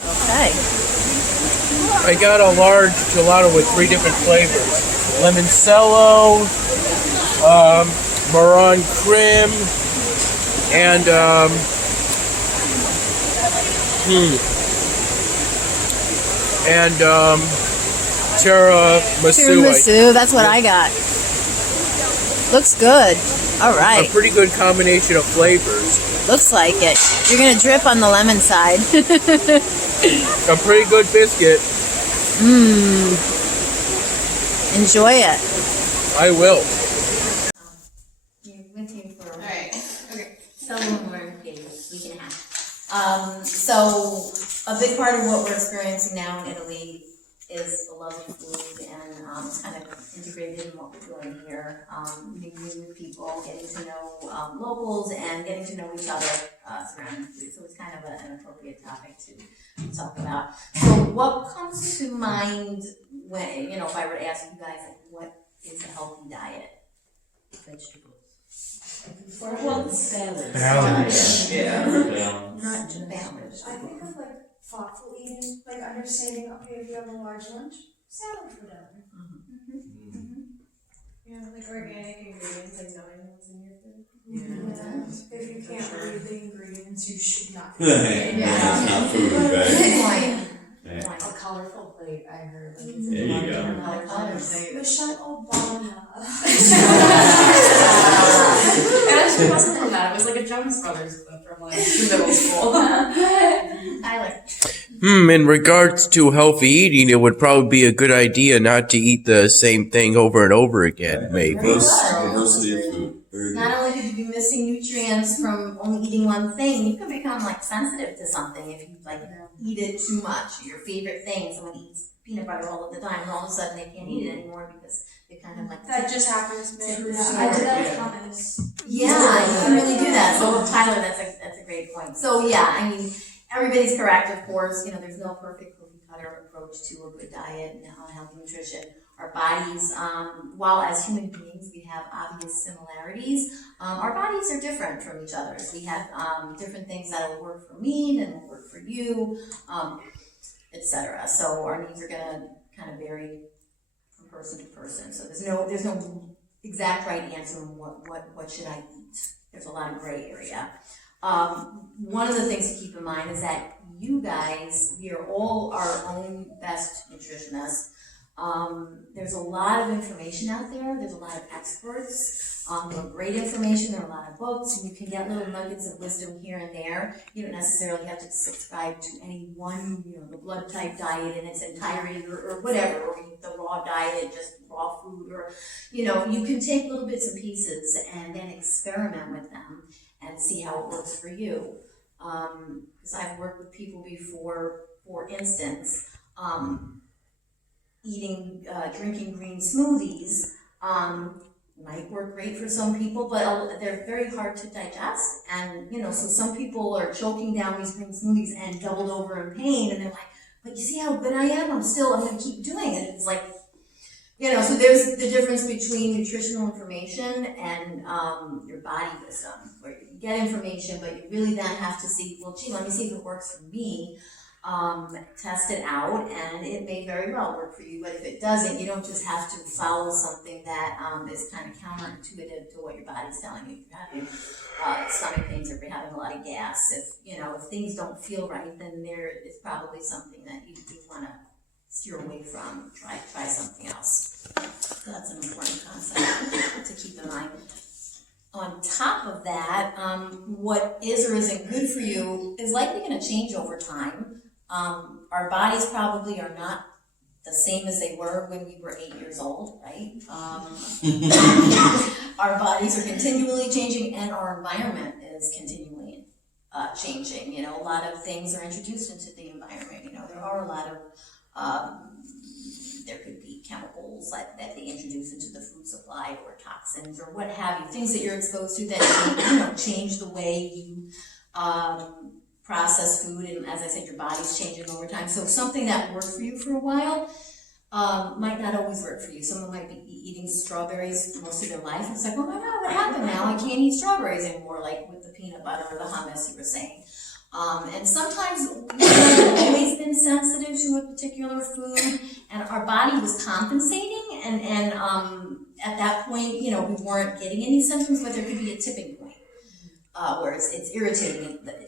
Okay. I got a large gelato with 3 different flavors. Limoncello, Marron Creme, and tiramisu. Tiramisu, that's what I got. Looks good. All A right. pretty good combination of flavors. Looks like it. You're gonna drip on the lemon side. A pretty good biscuit. Enjoy it. I will. With you for Alright. Okay. several more days, week and a half. So a big part of what we're experiencing now in Italy is the love of food, and it's kind of integrated in what we're doing here. Meeting with people, getting to know locals, and getting to know each other surrounding food. So it's kind of an appropriate topic to talk about. So what comes to mind when, if I were to ask you guys, like, what is a healthy diet? Vegetables. Balance. Not just balance. I think of like thoughtful eating, like understanding, okay, if you have a large lunch, salad for dinner. Yeah, like organic ingredients and knowing what's in your food. Yeah. If you can't read the ingredients, you should not. It's not food, right? A colorful plate, I heard. Like, There you go. Michelle Obama. It actually wasn't from that. It was like a Jonas Brothers clip from like middle school. Tyler. In regards to healthy eating, it would probably be a good idea not to eat the same thing over and over again, maybe. Diversity of food. Very good. Not only could you be missing nutrients from only eating one thing, you can become like sensitive to something if you like eat it too much. Your favorite thing, someone eats peanut butter all of the time, and all of a sudden they can't eat it anymore because they kind of like That just happens to me. Yeah. I did that with hummus. Yeah, you can really do that. So Tyler, that's a great point. So yeah, I mean, everybody's correct, of course. There's no perfect cookie cutter approach to a good diet and healthy nutrition. Our bodies, while as human beings we have obvious similarities, our bodies are different from each other. We have different things that will work for me than will work for you, etc. So our needs are going to kind of vary from person to person. So there's no exact right answer on what should I eat. There's a lot of gray area. One of the things to keep in mind is that you guys, we are all our own best nutritionists. There's a lot of information out there. There's a lot of experts. There are great information. There are a lot of books, and you can get little nuggets of wisdom here and there. You don't necessarily have to subscribe to any one, the blood type diet in its entirety, or whatever, or the raw diet, just raw food, or you can take little bits and pieces and then experiment with them and see how it works for you. Because I've worked with people before, for instance, drinking green smoothies might work great for some people, but they're very hard to digest. And, so some people are choking down these green smoothies and doubled over in pain, and they're like, but you see how good I am? I'm going to keep doing it. It's like, so there's the difference between nutritional information and your body wisdom, where you get information, but you really then have to see, well, gee, let me see if it works for me. Test it out, and it may very well work for you, but if it doesn't, you don't just have to follow something that is kind of counterintuitive to what your body's telling you. If you're having stomach pains, or if you're having a lot of gas, if things don't feel right, then there is probably something that you want to steer away from. Try something else. So that's an important concept to keep in mind. On top of that, what is or isn't good for you is likely going to change over time. Our bodies probably are not the same as they were when we were 8 years old, right? Our bodies are continually changing, and our environment is continually changing. A lot of things are introduced into the environment. There are a lot of, there could be chemicals that they introduce into the food supply, or toxins, or what have you, things that you're exposed to that change the way you process food, and as I said, your body's changing over time. So something that worked for you for a while might not always work for you. Someone might be eating strawberries most of their life, and it's like, oh my God, what happened now? I can't eat strawberries anymore, like with the peanut butter or the hummus you were saying. And sometimes we've always been sensitive to a particular food, and our body was compensating, and at that point, we weren't getting any symptoms, but there could be a tipping point. Where it's irritating, but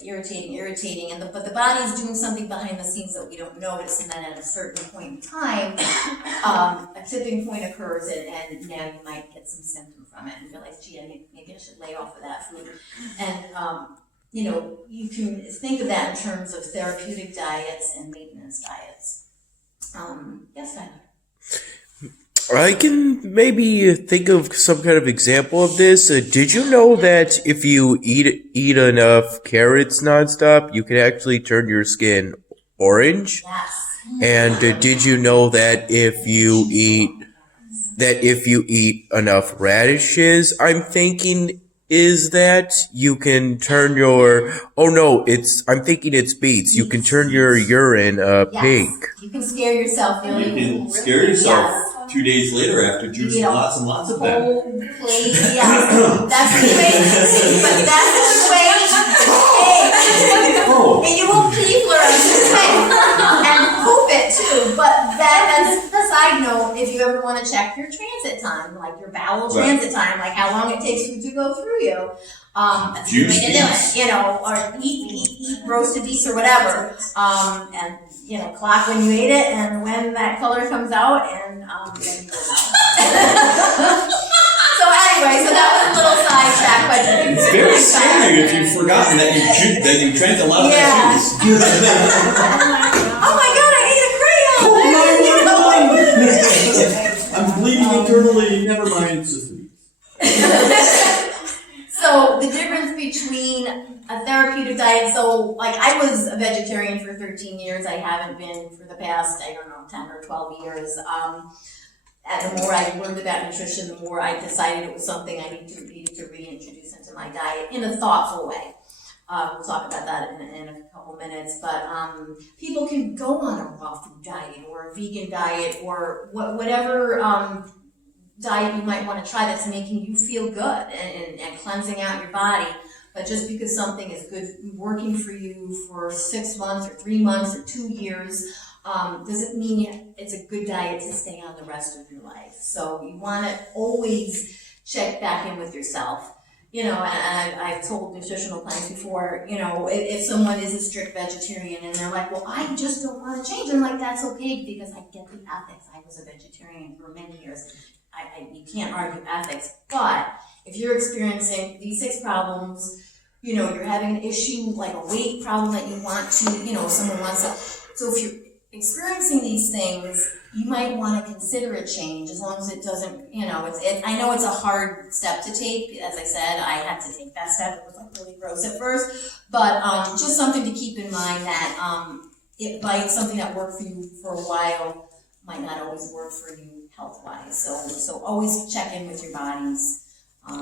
the body is doing something behind the scenes that we don't notice, and then at a certain point in time, a tipping point occurs, and now you might get some symptom from it, and realize, gee, maybe I should lay off of that food. And you can think of that in terms of therapeutic diets and maintenance diets. Yes, Tyler. I can maybe think of some kind of example of this. Did you know that if you eat enough carrots nonstop, you can actually turn your skin orange? Yes. And did you know that if you eat enough radishes, I'm thinking is that you can turn your I'm thinking it's beets. You can turn your urine pink. You can scare yourself. You can scare yourself 2 days later after juicing lots and lots of that. That's the way. But that's the way. And you will pee fluorescent and poop it too. But that's a side note. If you ever want to check your transit time, like your bowel transit time, like how long it takes food to go through you. That's the way to do it. Or eat roasted beets or whatever. And clock when you ate it and when that color comes out, and then you will know. So anyway, so that was a little sidetrack, but it's very scary if you've forgotten that you drank a lot of that juice. Oh my God, I ate a crayon! I'm bleeding internally. Never mind, it's just So the difference between a therapeutic diet, so like I was a vegetarian for 13 years. I haven't been for the past, 10 or 12 years. And the more I learned about nutrition, the more I decided it was something I needed to reintroduce into my diet in a thoughtful way. We'll talk about that in a couple minutes. But people can go on a raw food diet or a vegan diet or whatever diet you might want to try that's making you feel good and cleansing out your body. But just because something is good working for you for 6 months or 3 months or 2 years, doesn't mean it's a good diet to stay on the rest of your life. So you want to always check back in with yourself. You know, and I've told nutritional clients before, you know, if someone is a strict vegetarian and they're like, well, I just don't want to change, I'm like, that's okay, because I get the ethics. I was a vegetarian for many years. You can't argue ethics. But if you're experiencing these 6 problems, you know, you're having an issue like a weight problem that you want to, you know, someone wants to. So if you're experiencing these things, you might want to consider a change, as long as it doesn't, you know, I know it's a hard step to take. As I said, I had to take that step. It was like really gross at first, but just something to keep in mind that it might, something that worked for you for a while might not always work for you health-wise. So always check in with your bodies,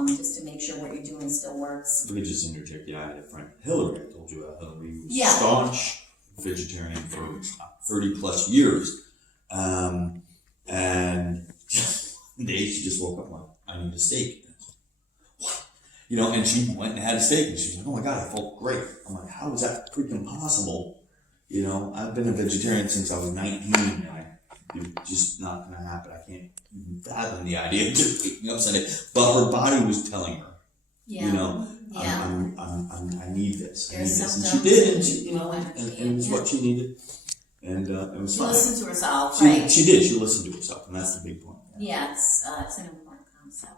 just to make sure what you're doing still works. Let me just interject. Yeah, I had a friend, Hillary. I told you about Hillary. Who was Yeah. staunch vegetarian for 30 plus years. And one day she just woke up like, I need a steak. What? You know, and she went and had a steak and she's like, oh my God, I felt great. I'm like, how is that freaking possible? You know, I've been a vegetarian since I was 19 and it's just not going to happen. I can't even fathom the idea of just waking up Sunday. But her body was telling her, you know, I need this. I need this. And she did, and she, you know, and it was what she needed. And it was fine. She listened to herself, right? She did. She listened to herself, and that's the big point. Yeah, it's an important concept.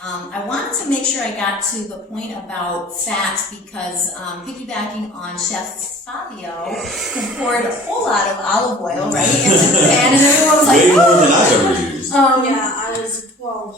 I wanted to make sure I got to the point about fats because piggybacking on Chef Fabio, who poured a whole lot of olive oil right into the pan, and everyone was like, way more than I've ever used.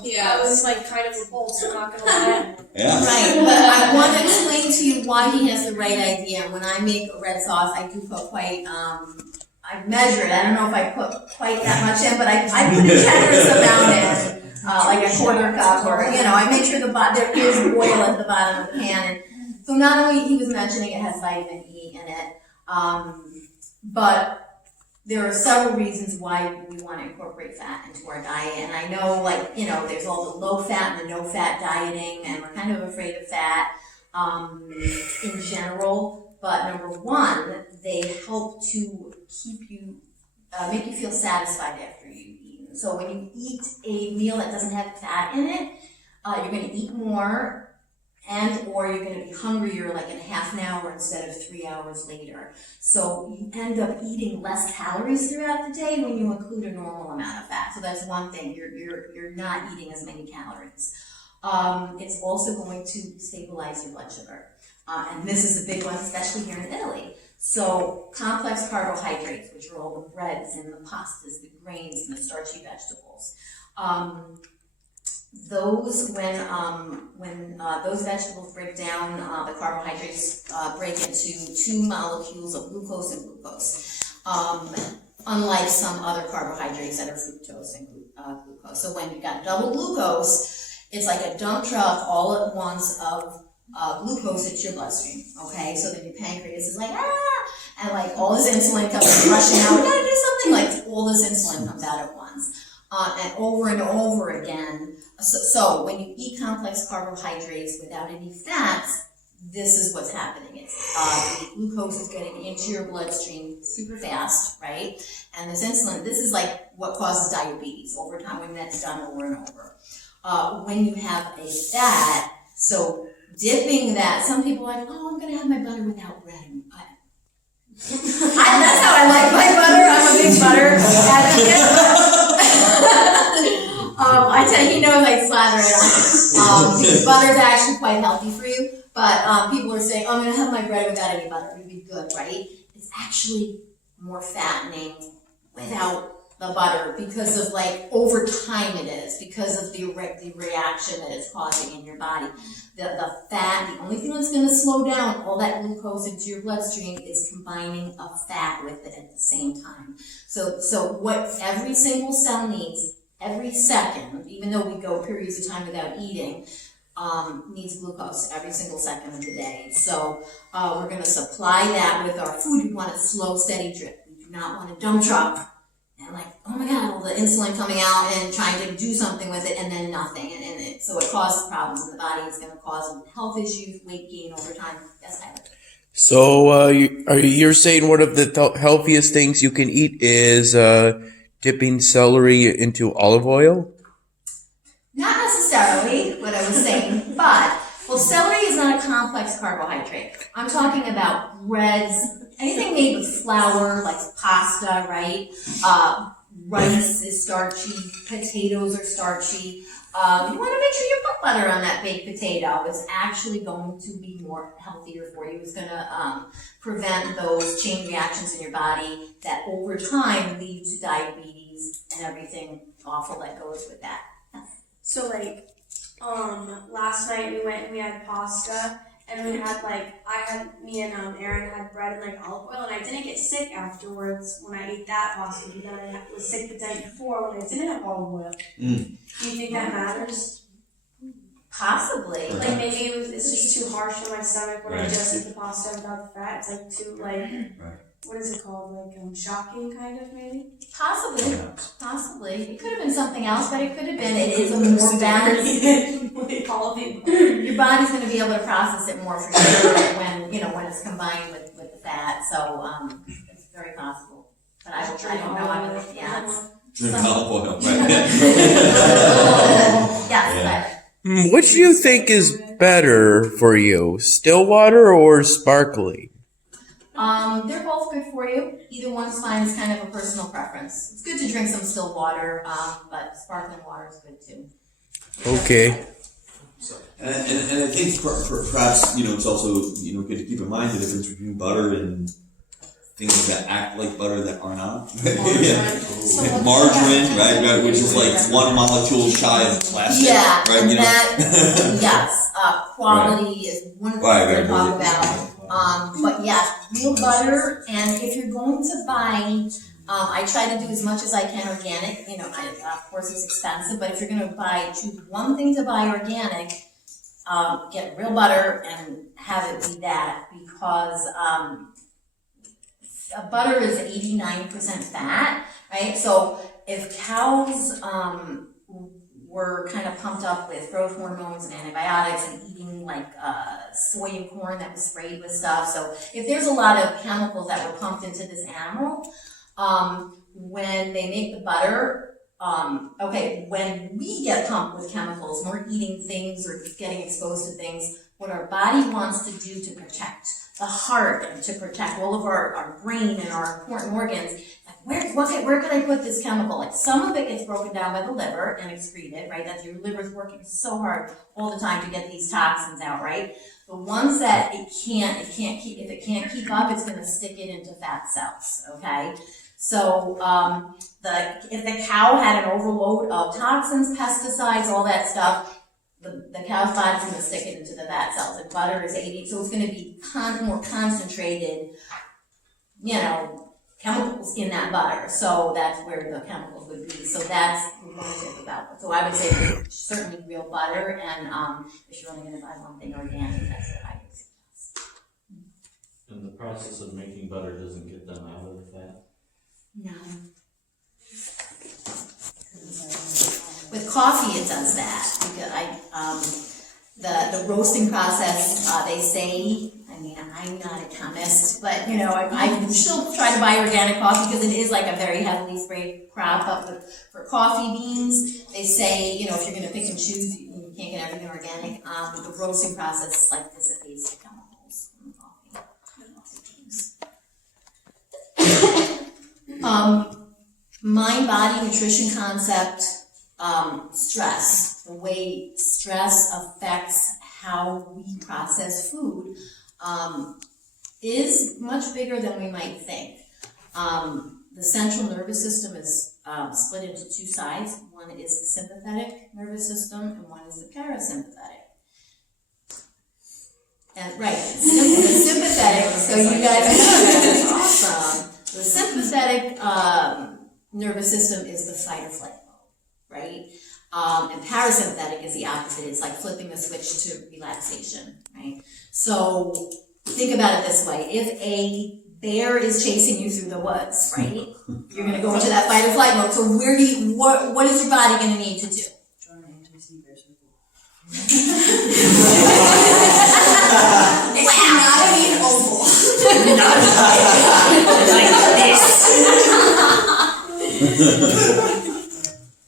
Yeah, I was like kind of repulsed, I'm not gonna lie. Yeah. Right, but I want to explain to you why he has the right idea. When I make a red sauce, I do put quite, I measure it. I don't know if I put quite that much in, but I put a generous amount in, like a quarter cup, or, you know, I make sure there is oil at the bottom of the pan. And so not only he was mentioning it has vitamin E in it, but there are several reasons why we want to incorporate fat into our diet. And I know, like, you know, there's all the low fat and the no fat dieting, and we're kind of afraid of fat in general. But number one, they help to keep you, make you feel satisfied after you've eaten. So when you eat a meal that doesn't have fat in it, you're going to eat more, or you're going to be hungrier like in half an hour instead of 3 hours later. So you end up eating less calories throughout the day when you include a normal amount of fat. So that's one thing. You're not eating as many calories. It's also going to stabilize your blood sugar. And this is a big one, especially here in Italy. So complex carbohydrates, which are all the breads and the pastas, the grains, and the starchy vegetables. Those when those vegetables break down, the carbohydrates break into 2 molecules of glucose and glucose. Unlike some other carbohydrates that are fructose and glucose. So when you've got double glucose, it's like a dump truck all at once of glucose into your bloodstream. Okay, so then your pancreas is like and like all this insulin comes rushing out. We gotta do something. Like all this insulin comes out at once, and over again. So when you eat complex carbohydrates without any fats, this is what's happening. It's the glucose is getting into your bloodstream super fast, right? And this insulin, this is like what causes diabetes over time when that's done over and over. When you have a fat, so dipping that, some people are like, oh, I'm going to have my butter without bread. That's how I like my butter. I'm a big butter advocate. I tell you, he knows I slather it on. Because butter is actually quite healthy for you. But people are saying, oh, I'm going to have my bread without any butter. It would be good, right? It's actually more fattening without the butter because of like over time it is, because of the reaction that it's causing in your body. The fat, the only thing that's going to slow down all that glucose into your bloodstream is combining a fat with it at the same time. So what every single cell needs every second, even though we go periods of time without eating, needs glucose every single second of the day. So we're going to supply that with our food. We want a slow, steady drip. We do not want a dump truck. And like, oh my God, all the insulin coming out and trying to do something with it and then nothing. So it causes problems in the body. It's going to cause health issues, weight gain over time. Yes, Tyler. So, you're saying one of the healthiest things you can eat is dipping celery into olive oil? Not necessarily what I was saying, but, well, celery is not a complex carbohydrate. I'm talking about breads, anything made with flour, like pasta, right? Rice is starchy, potatoes are starchy. You want to make sure you put butter on that baked potato. It's actually going to be more healthier for you. It's going to prevent those chain reactions in your body that over time lead to diabetes and everything awful that goes with that. So like, last night we went and we had pasta, and we had me and Aaron had bread and like olive oil, and I didn't get sick afterwards when I ate that pasta, but then I was sick the night before when I didn't have olive oil. Do you think that matters? Possibly. Like maybe it's just too harsh on my stomach when I just eat the pasta without the fat. It's like too what is it called? Like shocking kind of maybe? Possibly. Possibly. It could have been something else, but it could have been. It is a more balanced. Your body's going to be able to process it more for sure when it's combined with the fat. So it's very possible. But I don't know. I mean, yeah. Drink olive oil, right? Yes. Which do you think is better for you, still water or sparkling? They're both good for you. Either one's fine. It's kind of a personal preference. It's good to drink some still water, but sparkling water is good too. Okay. And I think perhaps, it's also, good to keep in mind the difference between butter and things that act like butter that are not. Margarine, right, which is like one molecule shy of plastic. Yeah, right, and that, yes, quality is one of the things we're talking about. But yes, real butter, and if you're going to buy, I try to do as much as I can organic. Of course it's expensive, but if you're going to choose one thing to buy organic, get real butter and have it be that, because butter is 89% fat, right? So if cows were kind of pumped up with growth hormones and antibiotics and eating like soy and corn that was sprayed with stuff, so if there's a lot of chemicals that were pumped into this animal, when they make the butter, when we get pumped with chemicals and we're eating things or getting exposed to things, what our body wants to do to protect the heart and to protect all of our brain and our important organs, like where can I put this chemical? Like some of it gets broken down by the liver and excreted, right? That your liver's working so hard all the time to get these toxins out, right? The ones that if it can't keep up, it's gonna stick it into fat cells, okay? So if the cow had an overload of toxins, pesticides, all that stuff, the cow's body's going to stick it into the fat cells. And butter is 80, so it's going to be more concentrated, chemicals in that butter. So that's where the chemicals would be. So that's what we're tip about. So I would say certainly real butter, and if you're only going to buy one thing organic, that's what I would suggest. And the process of making butter doesn't get them out of the fat? No. With coffee, it does that. Because the roasting process, they say, I'm not a chemist, but I still try to buy organic coffee because it is like a very heavily sprayed crop. But for coffee beans, they say, if you're going to pick and choose, you can't get everything organic. The roasting process dissipates the chemicals in the coffee. Mind-body nutrition concept, stress, the way stress affects how we process food, is much bigger than we might think. The central nervous system is split into two sides. One is the sympathetic nervous system, and one is the parasympathetic. And the sympathetic, so you guys are awesome. The sympathetic nervous system is the fight or flight mode, right? And parasympathetic is the opposite. It's like flipping the switch to relaxation, right? So think about it this way. If a bear is chasing you through the woods, right? You're going to go into that fight or flight mode. So what is your body going to need to do? Join an intimacy bear circle. It's not an oval.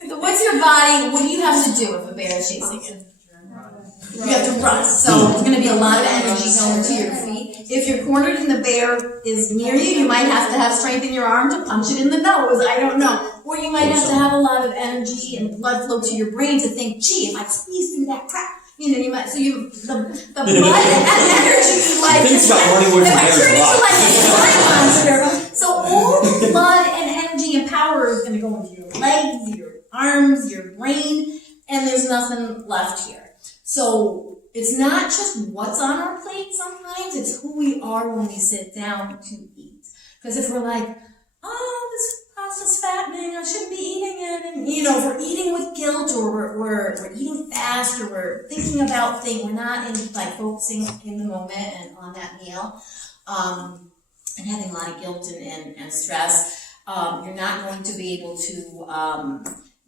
So what's your body, what do you have to do if a bear is chasing you? You have to run, so there's going to be a lot of energy going to your feet. If you're cornered and the bear is near you, you might have to have strength in your arm to punch it in the nose, I don't know. Or you might have to have a lot of energy and blood flow to your brain to think, gee, if I squeeze through that crack, you know, you might, so you, the blood and energy, like, Thinks about running away if from I bears turn a into lot. like a slime monster, so all the blood and energy and power is going to go into your legs, your arms, your brain, and there's nothing left here. So it's not just what's on our plate sometimes, it's who we are when we sit down to eat. Because if we're like, oh, this pasta's fattening, I shouldn't be eating it, and you know, if we're eating with guilt, or we're eating fast, or we're thinking about things, we're not in like focusing in the moment and on that meal, and having a lot of guilt and stress, you're not going to be able to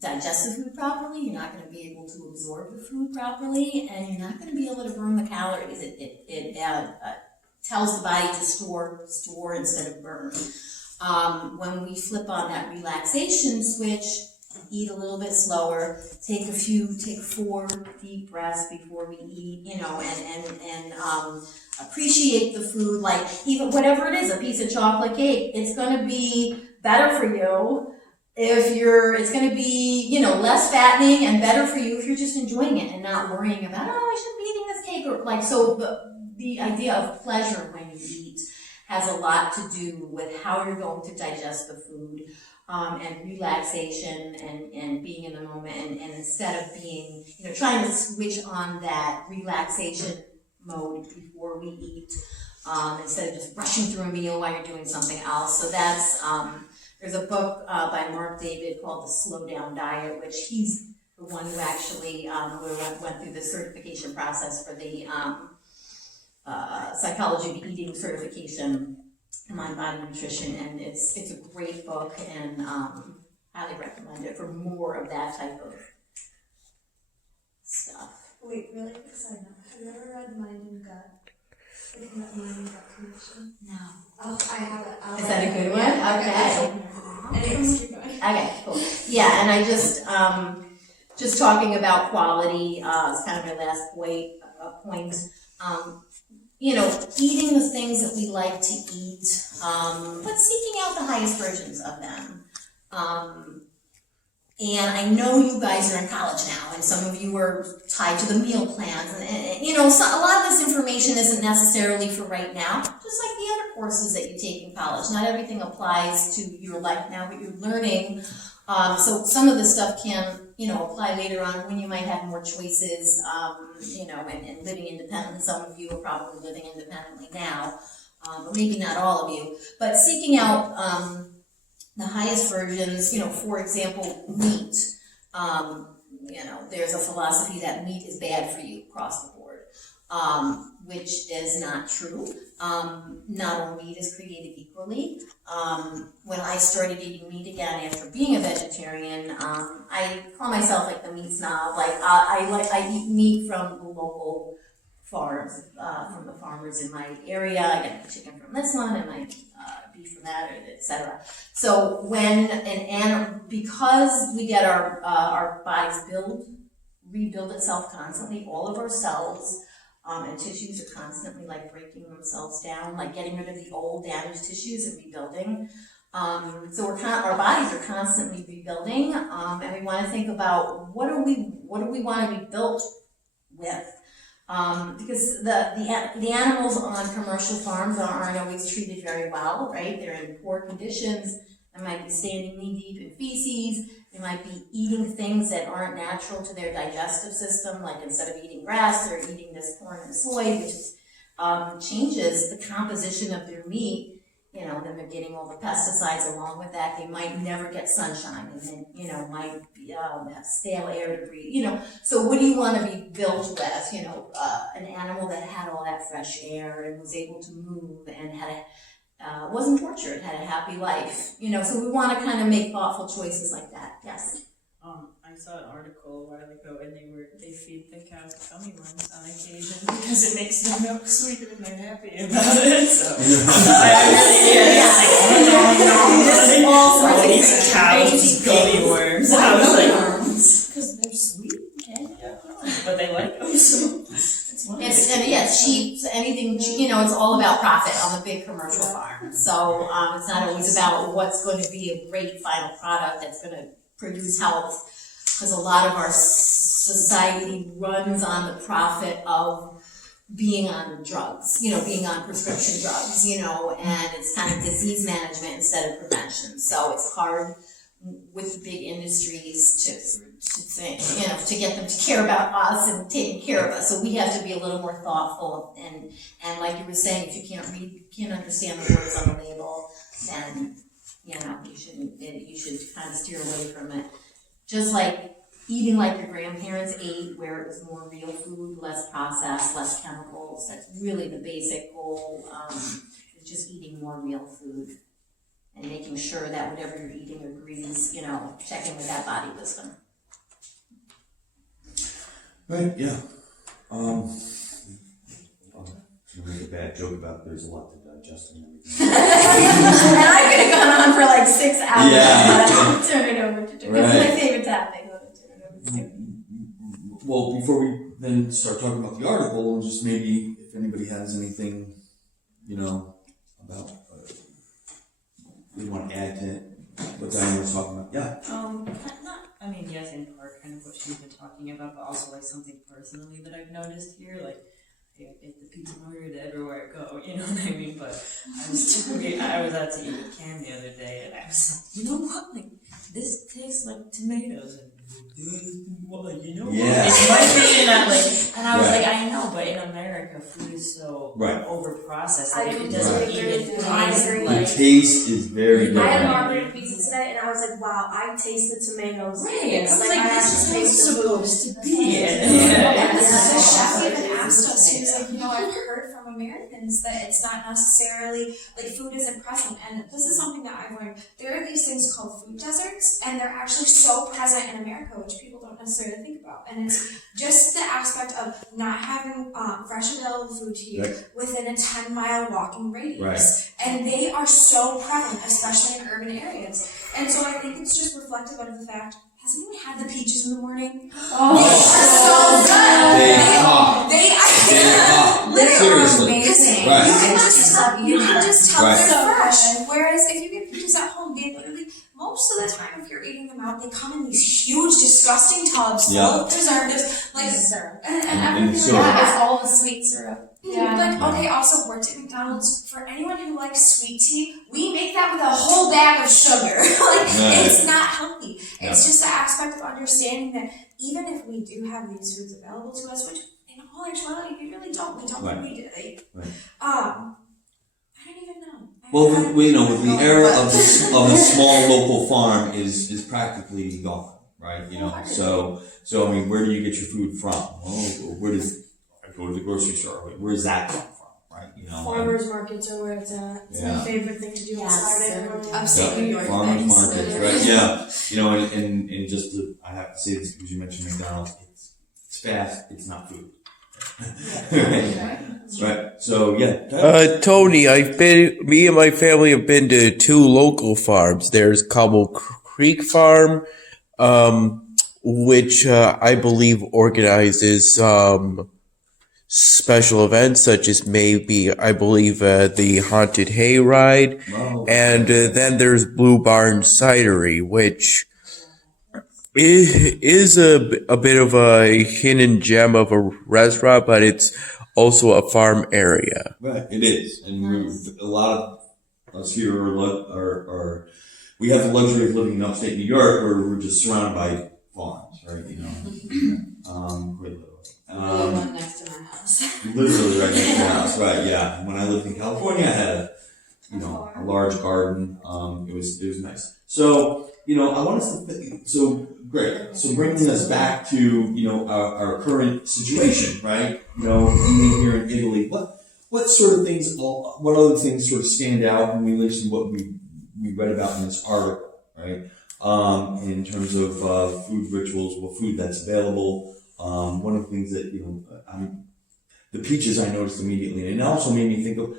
digest the food properly, you're not going to be able to absorb the food properly, and you're not going to be able to burn the calories. It tells the body to store instead of burn. When we flip on that relaxation switch, eat a little bit slower, take 4 deep breaths before we eat, you know, and appreciate the food, like even whatever it is, a piece of chocolate cake, it's going to be better for you it's going to be, you know, less fattening and better for you if you're just enjoying it and not worrying about, oh, I shouldn't be eating this cake, or like, so the idea of pleasure when you eat has a lot to do with how you're going to digest the food, and relaxation and being in the moment, and instead of being, you know, trying to switch on that relaxation mode before we eat, instead of just rushing through a meal while you're doing something else. So that's, there's a book by Mark David called The Slow Down Diet, which he's the one who actually went through the certification process for the Psychology of Eating certification in Mind Body Nutrition, and it's a great book, and highly recommend it for more of that type of stuff. Wait, really quick side note. Have you ever read Mind and Gut? Looking at Mind and Gut Connection? No. Oh, I have it. Is that a good one? Yeah. Okay. Anyways, keep going. Okay, cool. Yeah, and I just talking about quality, is kind of my last point. You know, eating the things that we like to eat, but seeking out the highest versions of them. And I know you guys are in college now, and some of you are tied to the meal plans, and you know, so a lot of this information isn't necessarily for right now, just like the other courses that you take in college. Not everything applies to your life now, but you're learning. So some of this stuff can, you know, apply later on when you might have more choices, you know, and living independently. Some of you are probably living independently now, but maybe not all of you. But seeking out the highest versions, you know, for example, meat. You know, there's a philosophy that meat is bad for you across the board, which is not true. Not all meat is created equally. When I started eating meat again after being a vegetarian, I call myself like the meat snob. Like I eat meat from the local farms, from the farmers in my area. I get my chicken from this one and my beef from that, etc. So when because we get our bodies rebuild itself constantly, all of our cells and tissues are constantly like breaking themselves down, like getting rid of the old damaged tissues and rebuilding. So our bodies are constantly rebuilding, and we want to think about what do we want to be built with. Because the animals on commercial farms aren't always treated very well, right? They're in poor conditions. They might be standing knee deep in feces. They might be eating things that aren't natural to their digestive system, like instead of eating grass, they're eating this corn and soy, which changes the composition of their meat. You know, then they're getting all the pesticides along with that. They might never get sunshine, and then, you know, might have stale air to breathe. You know, so what do you want to be built with? You know, an animal that had all that fresh air and was able to move and wasn't tortured, had a happy life. You know, so we want to kind of make thoughtful choices like that. Yes. I saw an article a while ago, and they feed the cows gummy worms on occasion because it makes the milk sweeter and they're happy about it. So I about profit on the big commercial farm. So it's not always about what's going to be a great final product that's going to produce health, because a lot of our society runs on the profit of being on drugs, being on prescription drugs, and it's kind of disease management instead of prevention. So it's hard with the big industries to think, to get them to care about us and taking care of us. So we have to be a little more thoughtful, and like you were saying, if you can't read, you can't understand the words on the label, then you should kind of steer away from it. Just like eating like your grandparents ate, where it was more real food, less processed, less chemicals. That's really the basic goal. Is just eating more real food and making sure that whatever you're eating agrees. Checking with that body wisdom. Right, yeah. I'm gonna make a bad joke about there's a lot to digest and everything. And I could have gone on for like 6 hours, Yeah. but I'll turn it over to Drew. It's my favorite topic. Well, before we then start talking about the article, just maybe if anybody has anything, about you want to add to what Diana was talking about. Yeah. Yes, in part kind of what she's been talking about, but also like something personally that I've noticed here, like I get the pizza margarita everywhere I go, you know what I mean? But I was out to eat with Cam the other day, and I was like, you know what? Like, this tastes like tomatoes, and Yeah. It's my opinion that and I was Right. like, I know, but in America, food is so Right. over processed. I Like, it completely doesn't agree even with you. I taste agree. The like. taste is very I had different. margarita pizza today, and I was like, wow, I taste the tomatoes. Right, It's I was like, like, I this actually is taste the food. supposed to be. The chef even asked us, he was like, I've heard from Americans that it's not necessarily, like, food isn't present, and this is something that I've learned. There are these things called food deserts, and they're actually so present in America, which people don't necessarily think about, and it's just the aspect of not having fresh available food to you within a 10-mile walking radius, and they are so prevalent, especially in urban areas, and so I think it's just reflective of the fact. Has anyone had the peaches in the morning? Oh, so good! They are. Seriously. Amazing. Right. You can just tell Right. they're fresh. Whereas if you get peaches at home, they literally, most of the time if you're eating them out, they come in these huge, disgusting tubs full of preservatives, like and everything syrup. like that. It's all the sweet syrup. Like, okay, also worked at McDonald's. For anyone who likes sweet tea, we make that with a whole bag of sugar. It's not healthy. It's just the aspect of understanding that even if we do have these foods available to us, which in all actuality we really don't. We don't think we do. I don't even know. Well, with the era of a small local farm is practically gone, right? So I mean, where do you get your food from? Well, I go to the grocery store. Where's that come from, right? Farmers markets are where it's at. It's my favorite thing to do on Saturday morning. Upstate New York. Farmers markets, right? Yeah. And just I have to say this because you mentioned McDonald's. It's fast. It's not food. Right. So yeah. Tony, me and my family have been to 2 local farms. There's Cobble Creek Farm, which I believe organizes special events such as maybe, I believe, the Haunted Hayride. Wow. And then there's Blue Barn Cidery, which is a bit of a hidden gem of a restaurant, but it's also a farm area. Right, it is, and a lot of us here we have the luxury of living in upstate New York, where we're just surrounded by farms, right? Quite literally. One next to my house. Literally right next to my house, right? Yeah. When I lived in California, I had a large garden. It was nice. So I want us to so great. So bringing us back to our current situation, right? Being here in Italy, what sort of things? What other things sort of stand out when we listen to what we read about in this article, right? In terms of food rituals, food that's available. One of the things that the peaches I noticed immediately, and it also made me think of,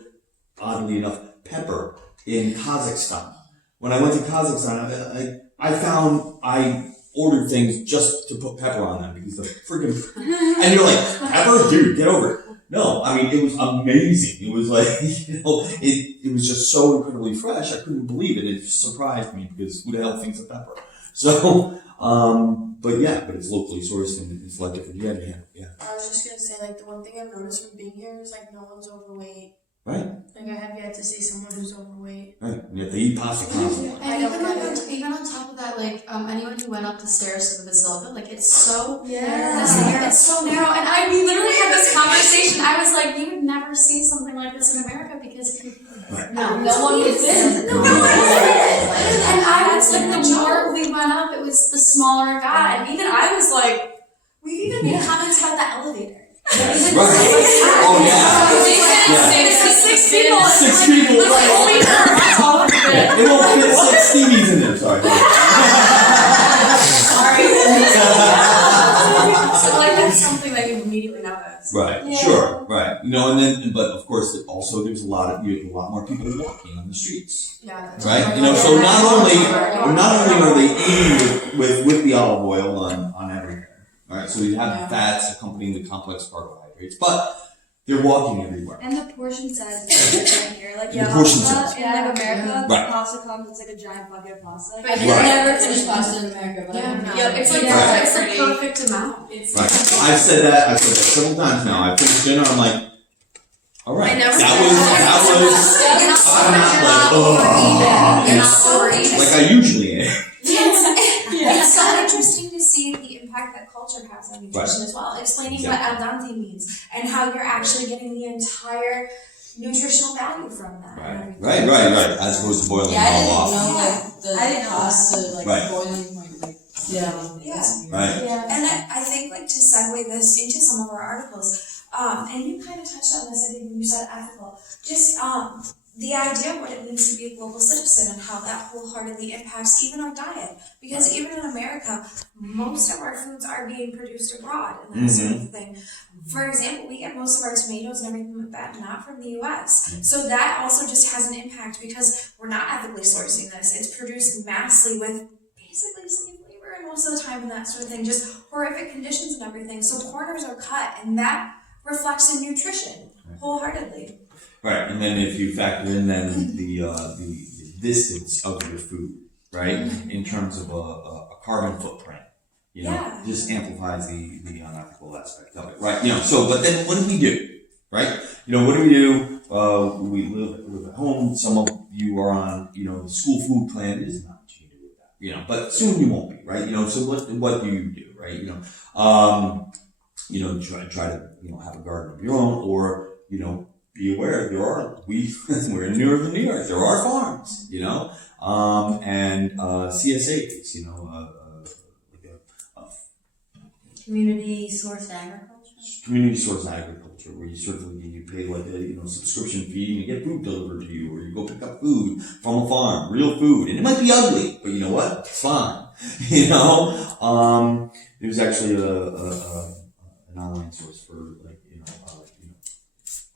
oddly enough, pepper in Kazakhstan. When I went to Kazakhstan, I found I ordered things just to put pepper on them because the freaking and you're like, pepper, dude, get over it. No, I mean, it was amazing. It was like, it was just so incredibly fresh. I couldn't believe it. It surprised me because who the hell thinks of pepper? So, but it's locally sourced and it's a lot different. Yeah. I was just gonna say, like, the one thing I've noticed from being here is, like, no one's overweight. Right. Like, I have yet to see someone who's overweight. Right. And yet they eat pasta constantly. And even on top of that, like, anyone who went up the stairs to the Basilica, like, it's so it's so narrow. And we literally had this conversation. I was like, you would never see something like this in America because no one would fit. No one would fit. And I was like, the more we went up, it was the smaller it got. And even I was like, we've even made comments about the elevator. Oh yeah. Six people. Right. It won't fit 6 Stevies in there. Sorry. So like that's something that you immediately notice. Right. Yeah. Sure. Right. And then, but of course, also there's a lot more people walking on the streets. Yeah. Right. So not only are they eating with the olive oil on everything. Right, so you have fats accompanying the complex carbohydrates, but they're walking everywhere. And the portion size is different here. Like, the portion size. In America, right. the pasta comes, it's like a giant bucket of pasta. But you never finish pasta in America, but it's like it's the perfect amount. Right. I've said that several times now. I finished dinner, I'm like, all right, that was I'm not like I usually am. It's so interesting to see the impact that culture has on nutrition as well. Explaining what al dente means and how you're actually getting the entire nutritional value from that. Right. As opposed to boiling it all off. I didn't know pasta boiling Right. And I think to segue this into some of our articles, and you kind of touched on this, I think when you said ethical, just the idea of what it means to be a global citizen and how that wholeheartedly impacts even our diet. Because even in America, most of our foods are being produced abroad and that sort of thing. For example, we get most of our tomatoes and everything like that not from the US. So that also just has an impact because we're not ethically sourcing this. It's produced massively with basically slave labor and most of the time and that sort of thing, just horrific conditions and everything. So corners are cut and that reflects in nutrition wholeheartedly. Right, and then if you factor in then the distance of your food, right, in terms of a carbon footprint, just amplifies the unethical aspect of it, right? So but then what do we do, right? What do we do? We live at home. Some of you are on, the school food plan. It is not much you can do with that, but soon you won't be, right? So what do you do, right? Try to have a garden of your own, or be aware we're in New York. There are farms, and CSAs, community sourced agriculture. Community sourced agriculture, where you pay a subscription fee and you get food delivered to you, or you go pick up food from a farm, real food, and it might be ugly, but you know what? It's fine. There's actually an online source for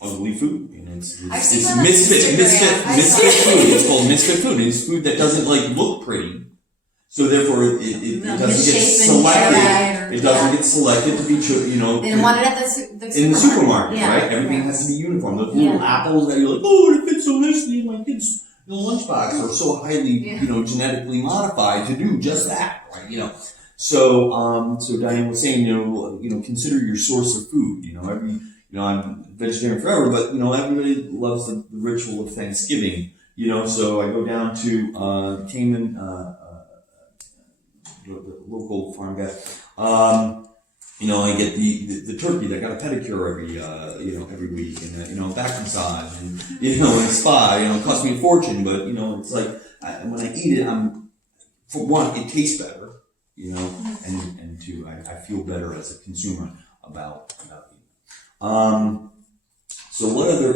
ugly food, and it's misfit food. It's called misfit food. It's food that doesn't look pretty, so therefore it doesn't get selected. It doesn't get selected to be They don't want it at in the supermarket, right? Everything has to be uniform. Those little apples that you're like, it fits so nicely in my kids' lunchbox are so highly genetically modified to do just that, right? So Diane was saying, consider your source of food. I'm vegetarian forever, but everybody loves the ritual of Thanksgiving. So I go down to Cayman, the local farm guy. I get the turkey that got a pedicure every week, and back massage, and in a spa. It costs me a fortune, but it's like when I eat it, for one, it tastes better, and two, I feel better as a consumer about eating. So what other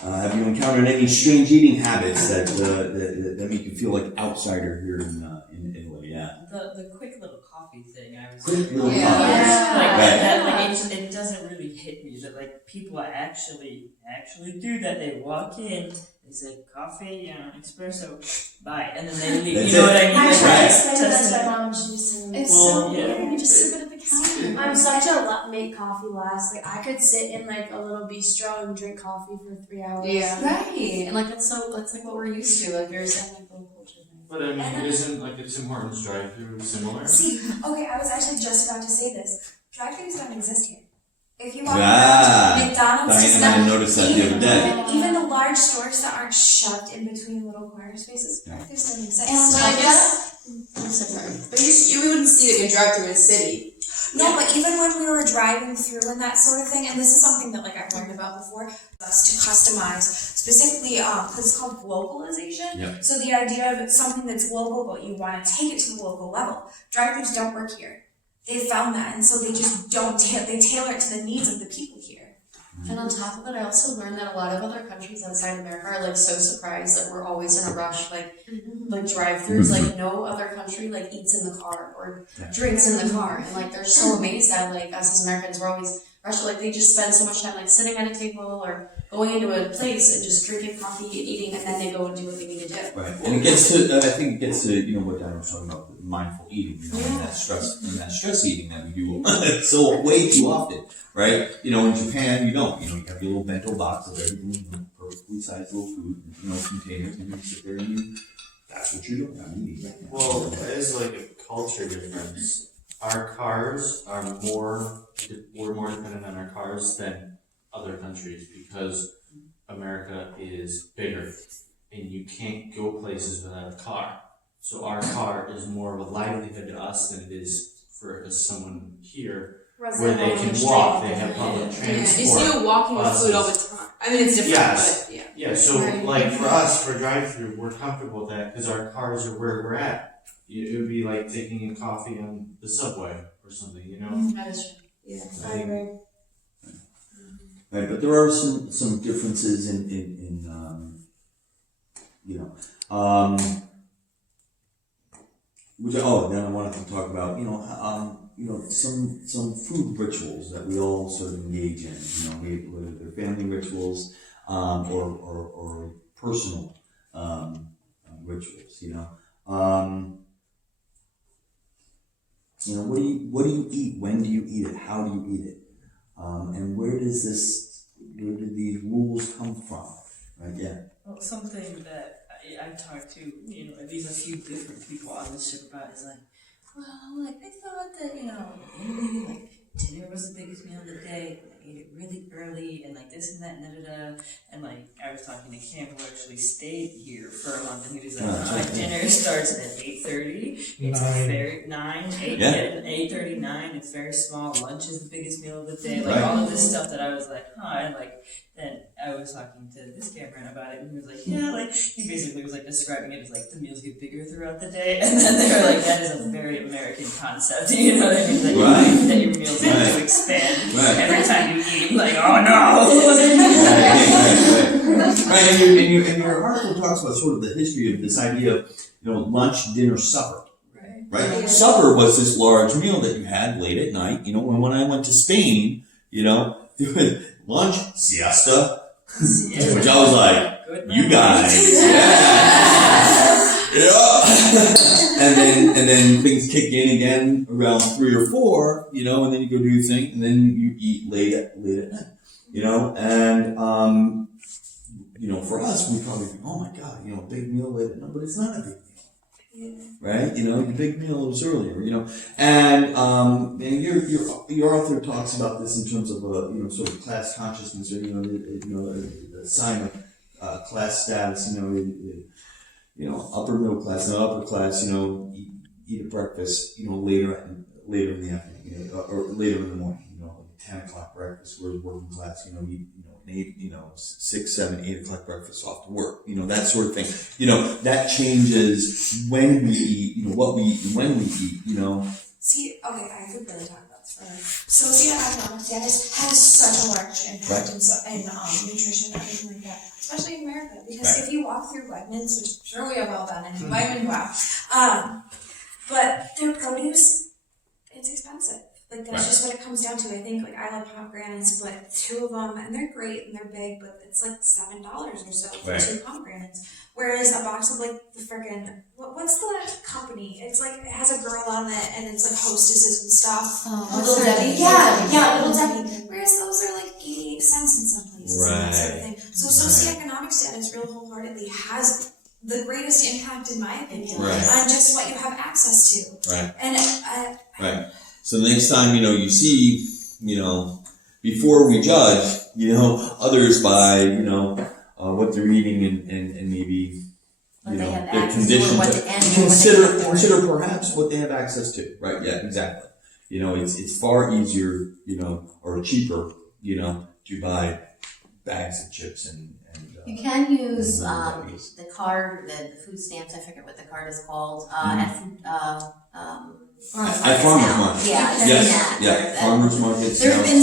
have you encountered any strange eating habits that make you feel like outsider here in Italy? Yeah. The quick little coffee thing. I was quick little coffee. It doesn't really hit me that people actually do that. They walk in, they say coffee, espresso, bye, and then they leave. That's what I mean? I tried to explain that to my mom. She said, "It's so weird. You just sip it at the I'm such a make coffee last. Like I could sit in like a little bistro and drink coffee for 3 hours. Right, and like that's like what we're used to, like very like culture. But I mean, isn't like a Tim Hortons drive-through similar? See, okay, I was actually just about to say this. Drive-thrus don't exist here. If you walk Ah, around McDonald's, just Diana, I noticed that the other day. even the large stores that aren't shoved in between little corner spaces, drive-thrus don't exist. And So I guess, I'm so sorry, but you wouldn't see like a drive-through in a city. No, but even when we were driving through and that sort of thing, and this is something that like I've learned about before, us to customize specifically because it's called localization. Yeah. So the idea of something that's local, but you want to take it to the local level. Drive-thrus don't work here. They found that, and so they just don't. They tailor it to the needs of the people here. And on top of it, I also learned that a lot of other countries outside America are like so surprised that we're always in a rush, like drive-throughs. Like no other country like eats in the car or drinks in the car, and like they're so amazed that like us as Americans we're always rushed. Like they just spend so much time like sitting at a table or going into a place and just drinking coffee, eating, and then they go and do what they need to do. Right, and it gets to, I think it gets to, you know, what Diana was talking about, mindful eating, you know, and that stress eating that we do so way too often, right? You know, in Japan, you don't, you know, you have your little bento box of everything, you know, perfectly sized little food, you know, containers, and you sit there and you, that's what you're doing, I'm eating right now. Well, it is like a culture difference. Our cars are we're more dependent on our cars than other countries because America is bigger and you can't go places without a car. So our car is more of a livelihood to us than it is for someone here where they can walk, they have public transport. You see you walking with food all the time. I mean, it's different, Yes. but yeah. Yeah, so like for us, for drive-through, we're comfortable with that because our cars are where we're at. It would be like taking a coffee on the subway or something, you know? That is true. Yeah, I agree. Right, but there are some differences in you know, which then I wanted to talk about, you know, some food rituals that we all sort of engage in, you know, whether they're family rituals, or personal, rituals, you know. You know, what do you eat? When do you eat it? How do you eat it? And where do these rules come from? Right? Yeah. Well, something that I've talked to, you know, at least a few different people on this trip about is like, well, like I thought that, you know, maybe like dinner was the biggest meal of the day. I ate it really early and like this and that and da-da-da. And like I was talking to Cam who actually stayed here for a month and he was like, dinner starts at 8:30. It's very 8:30, 9. It's very small. Lunch is the biggest meal of the day. Like all of this stuff that I was like, and like then I was talking to this Cameron about it and he was like, yeah, like he basically was like describing it as like the meals get bigger throughout the day and then they were like, that is a very American concept, you know what I mean? That your meals have to expand every time you eat, like, oh no! Right, and your article talks about sort of the history of this idea of, you know, lunch, dinner, supper. Right? Supper was this large meal that you had late at night. You know, when I went to Spain, you know, lunch, siesta, which I was like, you guys, and then things kick in again around 3 or 4, you know, and then you go do your thing, and then you eat late at night, you know, and you know, for us, we probably think, oh my God, you know, big meal late at night, but it's not a big meal. Right, you know, the big meal was earlier, you know, and your author talks about this in terms of you know, sort of class consciousness, or you know, the sign of class status, you know, upper middle class, not upper class, you know, eat at breakfast, you know, later in the afternoon, you know, or later in the morning, you know, 10 o'clock breakfast, whereas working class, you know, eat, you know, 8, you know, 6, 7, 8 o'clock breakfast off to work, you know, that sort of thing. You know, that changes when we eat, you know, what we eat and when we eat, you know. See, okay, I could really talk about this forever. Socioeconomic status has such a large impact in nutrition and everything like that, especially in America, because if you walk through Wegmans, which I'm sure we have all done, and Wegmans wow, but their produce, it's expensive. Like, that's just what it comes down to. I think, like, I love pomegranates, but 2 of them, and they're great, and they're big, but it's like $7 or so for 2 pomegranates. vegetarians. Whereas a box of like the frickin' what's the company? It's like it has a girl on it and it's like hostesses and stuff. Little Debbie. Yeah, Little Debbie. Whereas those are like 88 cents in some places and that sort of thing. So socioeconomic status real wholeheartedly has the greatest impact, in my opinion, on just what you have access to. Right. And Right. So the next time, you see, before we judge, others by, what they're eating and maybe, their condition to consider perhaps what they have access to. Right. Yeah, exactly. It's far easier, or cheaper, to buy bags of chips and you can use the card, the food stamps. I forget what the card is called. At food, farmers markets. Yeah, farmers markets. There's been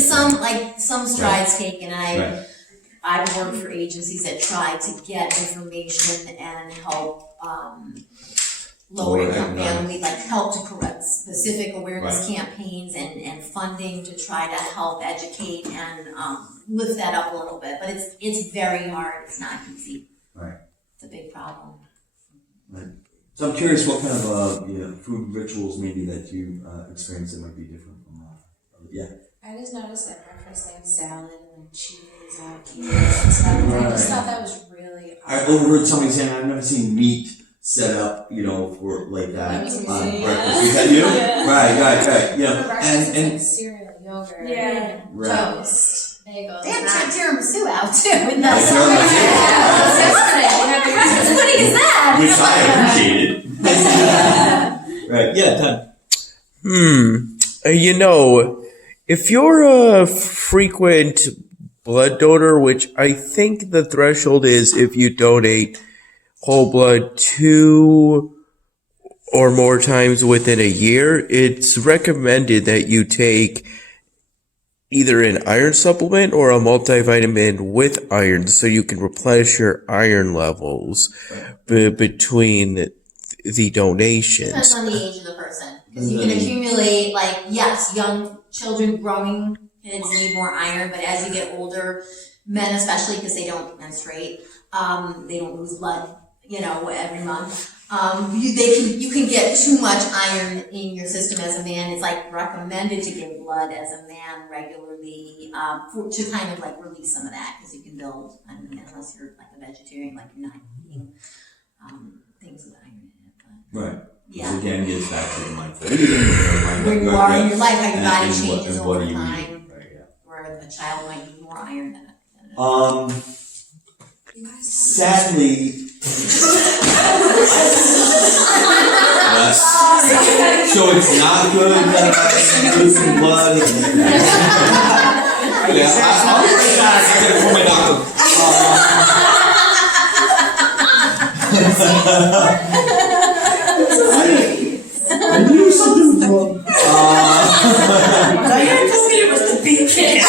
some strides taken. I've worked for agencies that try to get information and help lower income families, help to correct specific awareness campaigns and funding to try to help educate and lift that up a little bit. But it's very hard. It's not easy. Right. It's a big problem. Right. So I'm curious what kind of food rituals maybe that you experience that might be different from I just noticed that breakfast they have salad and like cheese, and stuff. I just thought that was really I overheard somebody saying I've never seen meat set up, for like that on breakfast. Is that you? Right. Yeah. And cereal, yogurt, toast, bagels. They have tiramisu out too with that. As funny as that. Which I appreciated. Right. Yeah. Done. If you're a frequent blood donor, which I think the threshold is if you donate whole blood 2 or more times within a year, it's recommended that you take either an iron supplement or a multivitamin with iron so you can replenish your iron levels between the donations. Depends on the age of the person. Because you can accumulate, young children, growing kids need more iron, but as you get older, men especially, because they don't menstruate, they don't lose blood, every month. You can get too much iron in your system as a man. It's recommended to give blood as a man regularly, to kind of release some of that, because you can build, unless you're a vegetarian, you're not eating, things with iron in it. But, right. Yeah. So again, gets back to the mindful. Where you are in your life, how your body changes over time. Right, where a child might need more iron than sadly, so it's not good to lose some blood. I'll get it from my doctor. I knew something was wrong. Diane told me it was the beacon.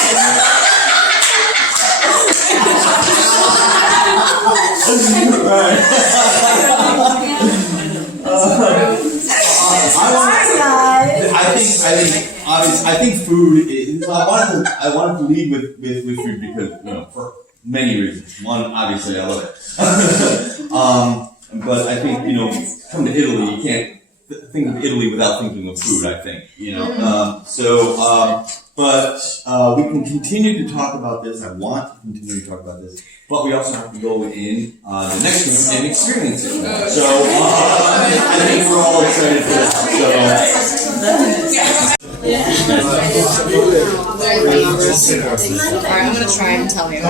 I think food is, I wanted to lead with food because, for many reasons. One, obviously, I love it. But I think, come to Italy, you can't think of Italy without thinking of food, I think, but we can continue to talk about this. I want to continue to talk about this, but we also have to go in the next room and experience it. So I think we're all excited for this. Alright, I'm gonna try and tell you.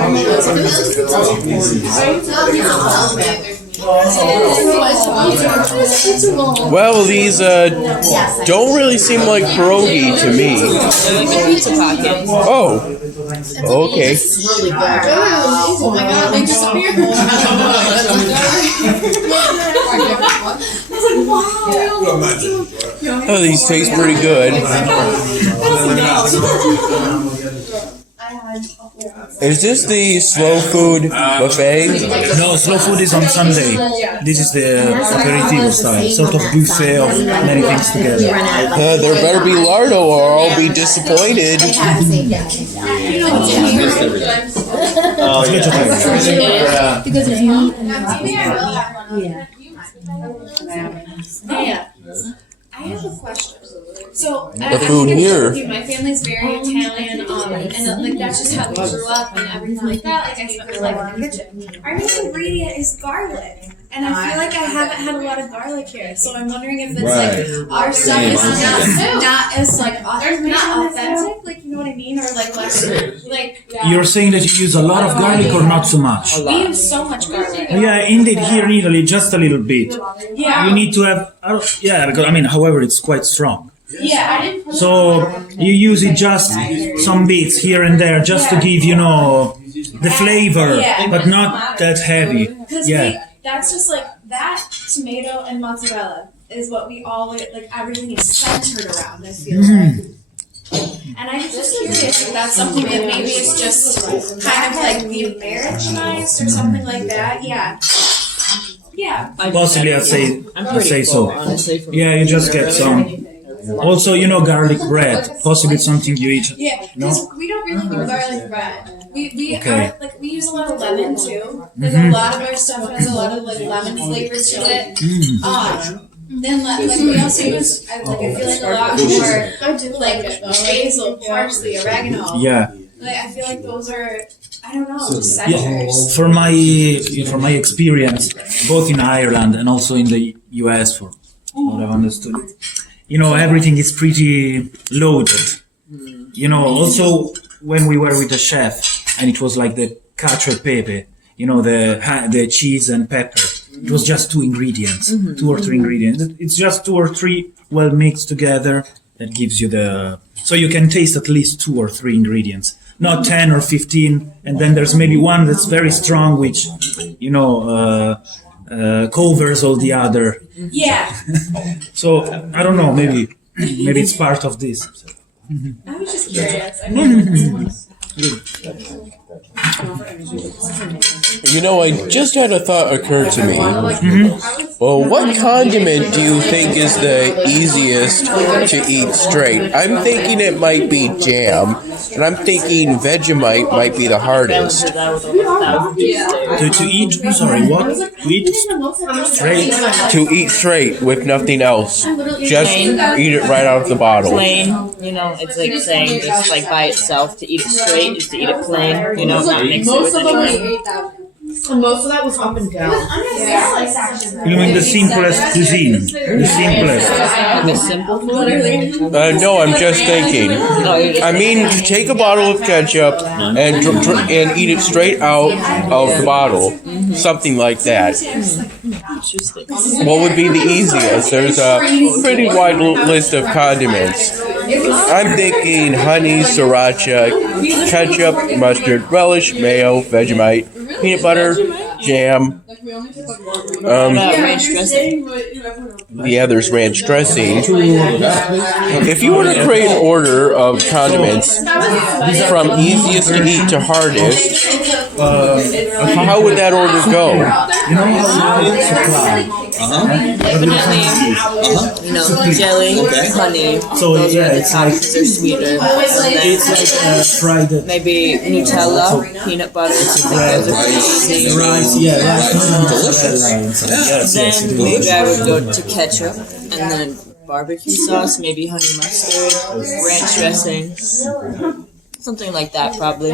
Well, these don't really seem like pierogi to me. Oh, okay. It's really good. Oh my god, they disappeared. Oh, these taste pretty good. Is this the slow food buffet? No, slow food is on Sunday. This is the aperitivo style, sort of buffet of many things together. There better be lardo or I'll be disappointed. It's vegetarian. Yeah. Because if you eat Yeah. I have a question. So, The food here. my family's very Italian, and like that's just how we grew up and everything like that. Like I spent my life in the kitchen. Our main ingredient is garlic, and I feel like I haven't had a lot of garlic here. So I'm wondering if it's like our stuff is not as like not authentic, like you know what I mean, or like less like. You're saying that you use a lot of garlic or not so much? We use so much garlic. Yeah, indeed, here in Italy, just a little bit. Yeah. You need to have, because, I mean, however, it's quite strong. Yeah, I didn't put So you use it just some bits here and there, just to give, the flavor, but not that heavy. Yeah. That's just like that tomato and mozzarella is what we always like. Everything is centered around. I feel like. And I'm just curious if that's something that maybe is just kind of like the Americanized or something like that. Yeah. Yeah. Possibly, I'd say so. Honestly, Yeah, you just get some. Also, garlic bread. Possibly it's something you eat. Yeah, because we don't really do garlic bread. We Okay. we use a lot of lemon too. Like a lot of our stuff has a lot of like lemon flavors to it. Then like we also use I feel like a lot more like basil, parsley, oregano. Yeah. Like I feel like those are I don't know Yeah. centers. For my experience, both in Ireland and also in the US, for what I've understood, everything is pretty loaded. Also when we were with the chef, and it was like the cacio e pepe, the cheese and pepper. It was just 2 ingredients, 2 or 3 ingredients. It's just 2 or 3 well mixed together that gives you so you can taste at least 2 or 3 ingredients, not 10 or 15. And then there's maybe one that's very strong, which, covers all the other. Yeah. So I don't know, maybe it's part of this. I was just curious. I mean, I just had a thought occur to me. Well, what condiment do you think is the easiest to eat straight? I'm thinking it might be jam, and I'm thinking Vegemite might be the hardest. To eat? Sorry, what? To eat straight? To eat straight with nothing else. Just eat it right out of the bottle. plain, it's like saying just like by itself. To eat it straight is to eat it plain, not mix it with anything. And most of that was up and down. You mean the simplest cuisine? The simplest. The simple food? No, I'm just thinking. I mean, take a bottle of ketchup and eat it straight out of the bottle. Something like that. What would be the easiest? There's a pretty wide list of condiments. I'm thinking honey, sriracha, ketchup, mustard, relish, mayo, Vegemite, peanut butter, jam. Ranch dressing? Yeah, there's ranch dressing. If you were to create an order of condiments from easiest to eat to hardest, how would that order go? Definitely, jelly, honey. So yeah, it's like They're sweeter. it's like fried Maybe Nutella, peanut butter. Those are pretty easy. rice. Yeah, rice. Then maybe I would go to ketchup and then barbecue sauce, maybe honey mustard, ranch dressing, something like that probably.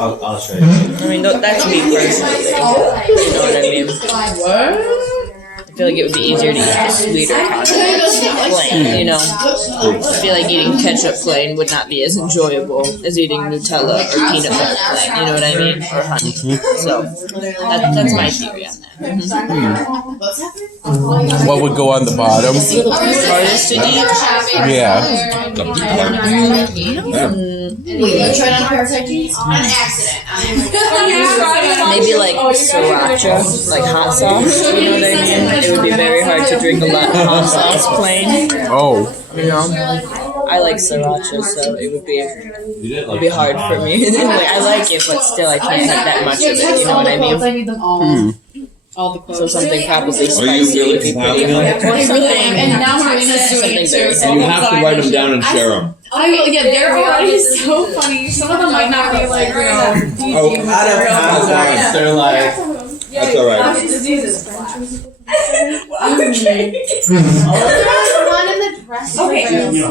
I'll show you. I mean, that's me personally. You know what I mean? I feel like it would be easier to eat the sweeter condiments plain, I feel like eating ketchup plain would not be as enjoyable as eating Nutella or peanut butter plain, you know what I mean? Or honey. So, that's my theory on that. What would go on the bottom? Hardest to eat? Yeah. Maybe like sriracha, like hot sauce, you know what I mean? It would be very hard to drink a lot of hot sauce plain. Oh. I like sriracha, so it would be hard for me. Like, I like it, but still I can't have that much of it, you know what I mean? all the quotes. So something probably Are you spicy really would be pretty compiling hard. them? I really am, and now Marina's doing it too. So You have to write them down and share them. I will. Yeah, they're always so funny. Some of them might not be like PG Oh, out of material. context, they're like, that's alright. Diseases.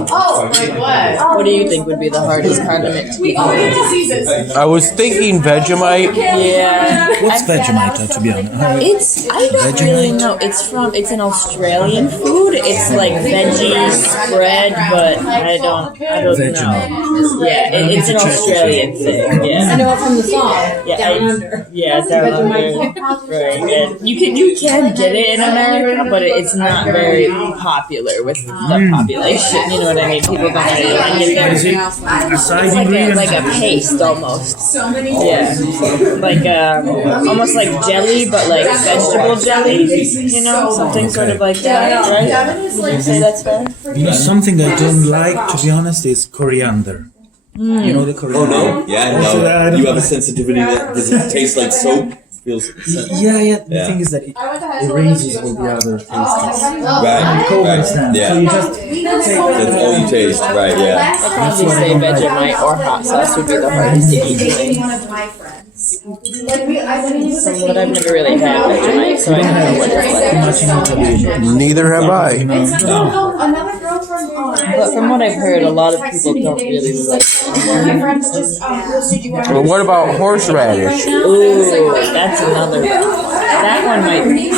Oh, like what? What do you think would be the hardest condiment to We be all made? get diseases. I was thinking Vegemite. Yeah. What's Vegemite, to be honest? I don't really know. It's an Australian food. It's like veggie spread, but I don't know. Yeah, it's an Australian thing. Yeah. I know it from the song. Yeah, Down Under. Yeah, down under. Right. And you can get it in America, but it's not very popular with the population. You know what I mean? People don't really like it there. Is it a side ingredient? Like a paste almost. So many. Yeah, like almost like jelly, but like vegetable jelly. You know, something sort of like that, right? Would you say that's fair? You know, something I don't like, to be honest, is coriander. You know the Oh coriander? no? Yeah, no. You have a sensitivity that does it taste like soap? Feels Yeah. The thing is that it erases all the other tastes. Right, It covers right. them. Yeah. So you just That's all you taste, right, yeah. I'd probably say Vegemite or hot sauce would be the hardest to eat. One of my friends. But I've never really had Vegemite, so I don't know what it's like. Neither have I. Another girl from But from what I've heard, a lot of people don't really like my friends just posted you Well, what about horseradish? Ooh, that's another one. That one might be.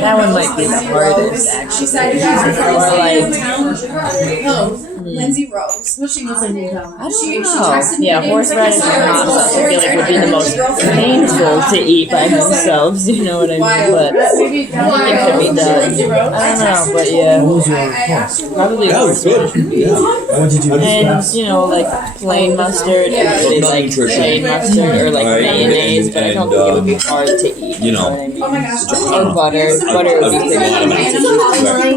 That one might be the hardest, actually. She said Or like, Lindsay Rose. Well, she was in Newtown. I don't know. Yeah, horseradish and hot sauce I feel like would be the most painful to eat by themselves. You know what I mean? But I think it could be done. I don't know, but yeah. What was your course? Probably That was horseradish. good. What did you do? And you know, like plain mustard, everybody likes plain mustard or like Right, mayonnaise, but I don't think it would be hard to eat. You know. what I mean? Oh my gosh. Or butter. Butter would be pretty easy.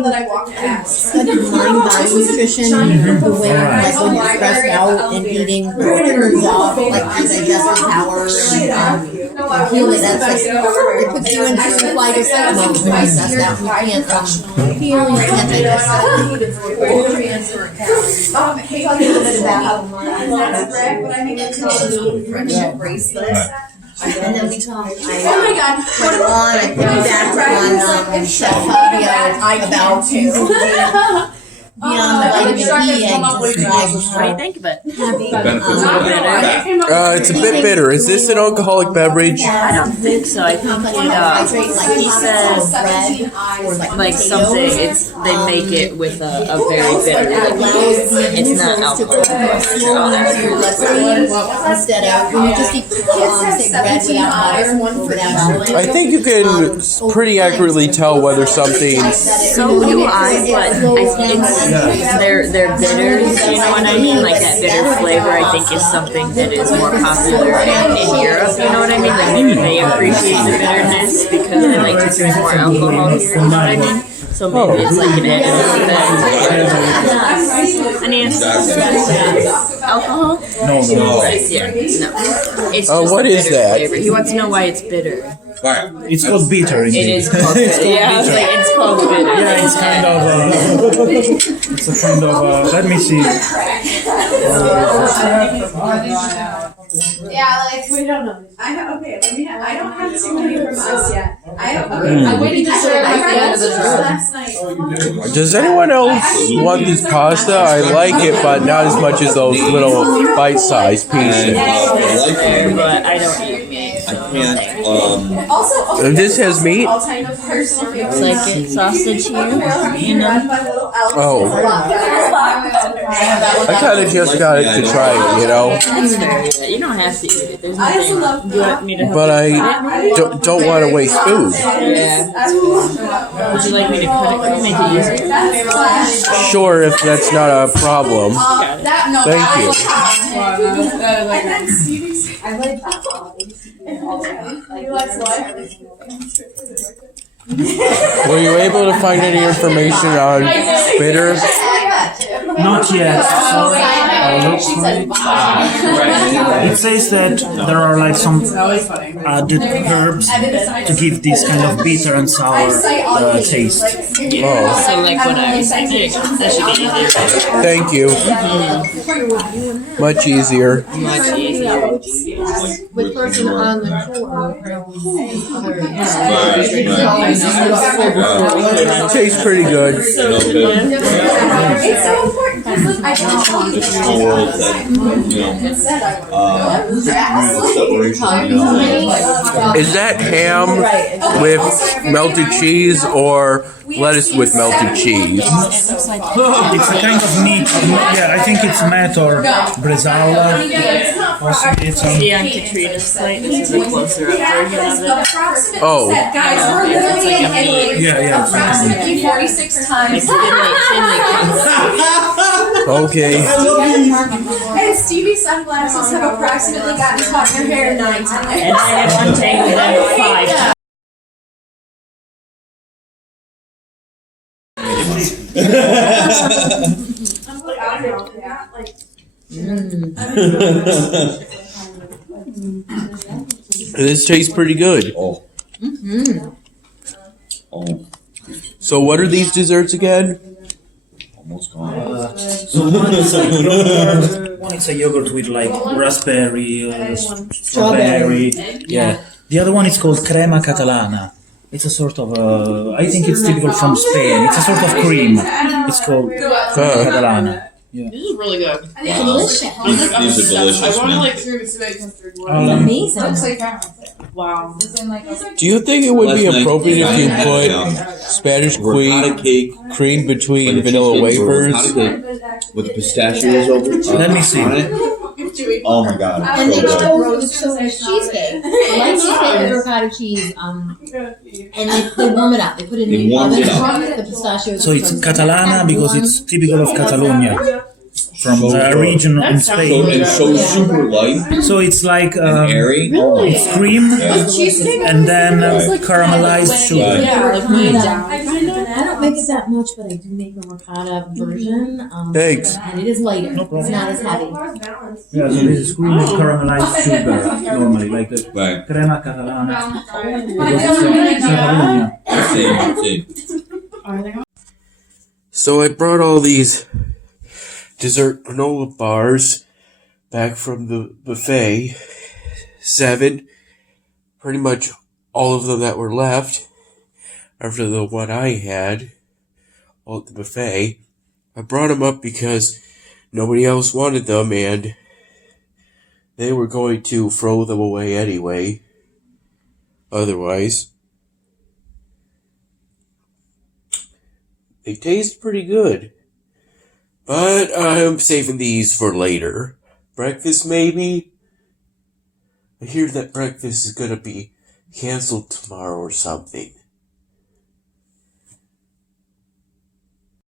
That I walked past. Studied mind body nutrition, the way like when you're stressed out and eating turns off like your digestive power and healing. That's like it puts you into flight or fight mode process that you can't feel, you can't digest Hey, talk a little bit about but I think it's called friendship bracelets. And then we talked. Oh my god! Went on. I put back on Chef Fabio about Beyond Vitamin E egg describes What do you think of it? having benefits of that. It's a bit bitter. Is this an alcoholic beverage? I don't think so. I think he says like something. They make it with a very bitter. It's not alcohol. instead of when you just eat say bread without butter, without sugar. I think you can pretty accurately tell whether something's. So do I, but I think they're bitters. You know what I mean? Like that bitter flavor. I think is something that is more popular in Europe. You know what I mean? Like maybe they appreciate the bitterness because they like to drink more alcohol here. You know what I mean? So maybe it's like an added effect. Any alcohol? No. Yeah, no. It's just What a is bitter that? flavor. He wants to know why it's bitter. It's called bitter. It is called bitter. Yeah, I was like, it's called bitter. Yeah, it's kind of. It's a kind of. Let me see. Yeah, like we don't know. I don't have too many from us yet. I'm waiting to share my friends last night. Does anyone else want this pasta? I like it, but not as much as those little bite-sized pieces. But I don't eat meat. I can't, Also, This has meat? all kind of personal favorites. It's like it's sausage here, you know? Oh. I kind of just got it to try it, you know? It's fair. You don't have to eat it. There's nothing. You want me to help But you I cut it? don't want to waste food. Yeah. Would you like me to cut it? Can we make it easier? Sure, if that's not a problem. Thank you. I like you like what? Were you able to find any information on bitter? Not yet. It says that there are like some added herbs to give this kind of bitter and sour taste. So like what I was saying, that should be easier. Thank you. Much easier. Much easier. With person on the tour. Tastes pretty good. It's so important because look, I can tell you Is that ham with melted cheese or lettuce with melted cheese? It's a kind of meat. Yeah, I think it's met or bresaola. It's See on Katrina's plate, this is a closer up version of it. Oh. Guys, we're literally in Italy yeah. approximately 46 times. Okay. And Stevie's sunglasses have approximately gotten caught in her hair 9 times. And I have untangled them 5 times. This tastes pretty good. Oh. Oh. So what are these desserts again? Almost gone. So one is a yogurt with like raspberry, strawberry. Yeah. The other one is called crema catalana. It's a sort of I think it's typical from Spain. It's a sort of cream. It's called crema catalana. Yeah. This is really good. Delicious. These are delicious, I want to man. like Amazing. Looks like that. wow. Do you think it would be Last night, appropriate if you I put had Spanish ricotta cake cream between with vanilla cheesecake, wafers? with the pistachios over. Let me see. on it. Oh my god. And so they good. so cheesecake. I like cheesecake with avocado cheese. And they warm it up. They put it in They the warmed oven. it up. The pistachios. So it's Catalana because it's typical of Catalonia, from a region in So Spain. it's so super light So it's like and airy. it's cream Yeah. and then caramelized sugar. I don't make it that much, but I do make a ricotta version. Thanks. And it is lighter. It's not as heavy. Yeah, so this is cream with caramelized sugar normally, like the Right. crema catalana. Because it's Catalonia. Same. So I brought all these dessert granola bars back from the buffet. 7. Pretty much all of them that were left after the one I had all at the buffet. I brought them up because nobody else wanted them and they were going to throw them away anyway. Otherwise, they taste pretty good. But I'm saving these for later. Breakfast, maybe? I hear that breakfast is gonna be canceled tomorrow or something.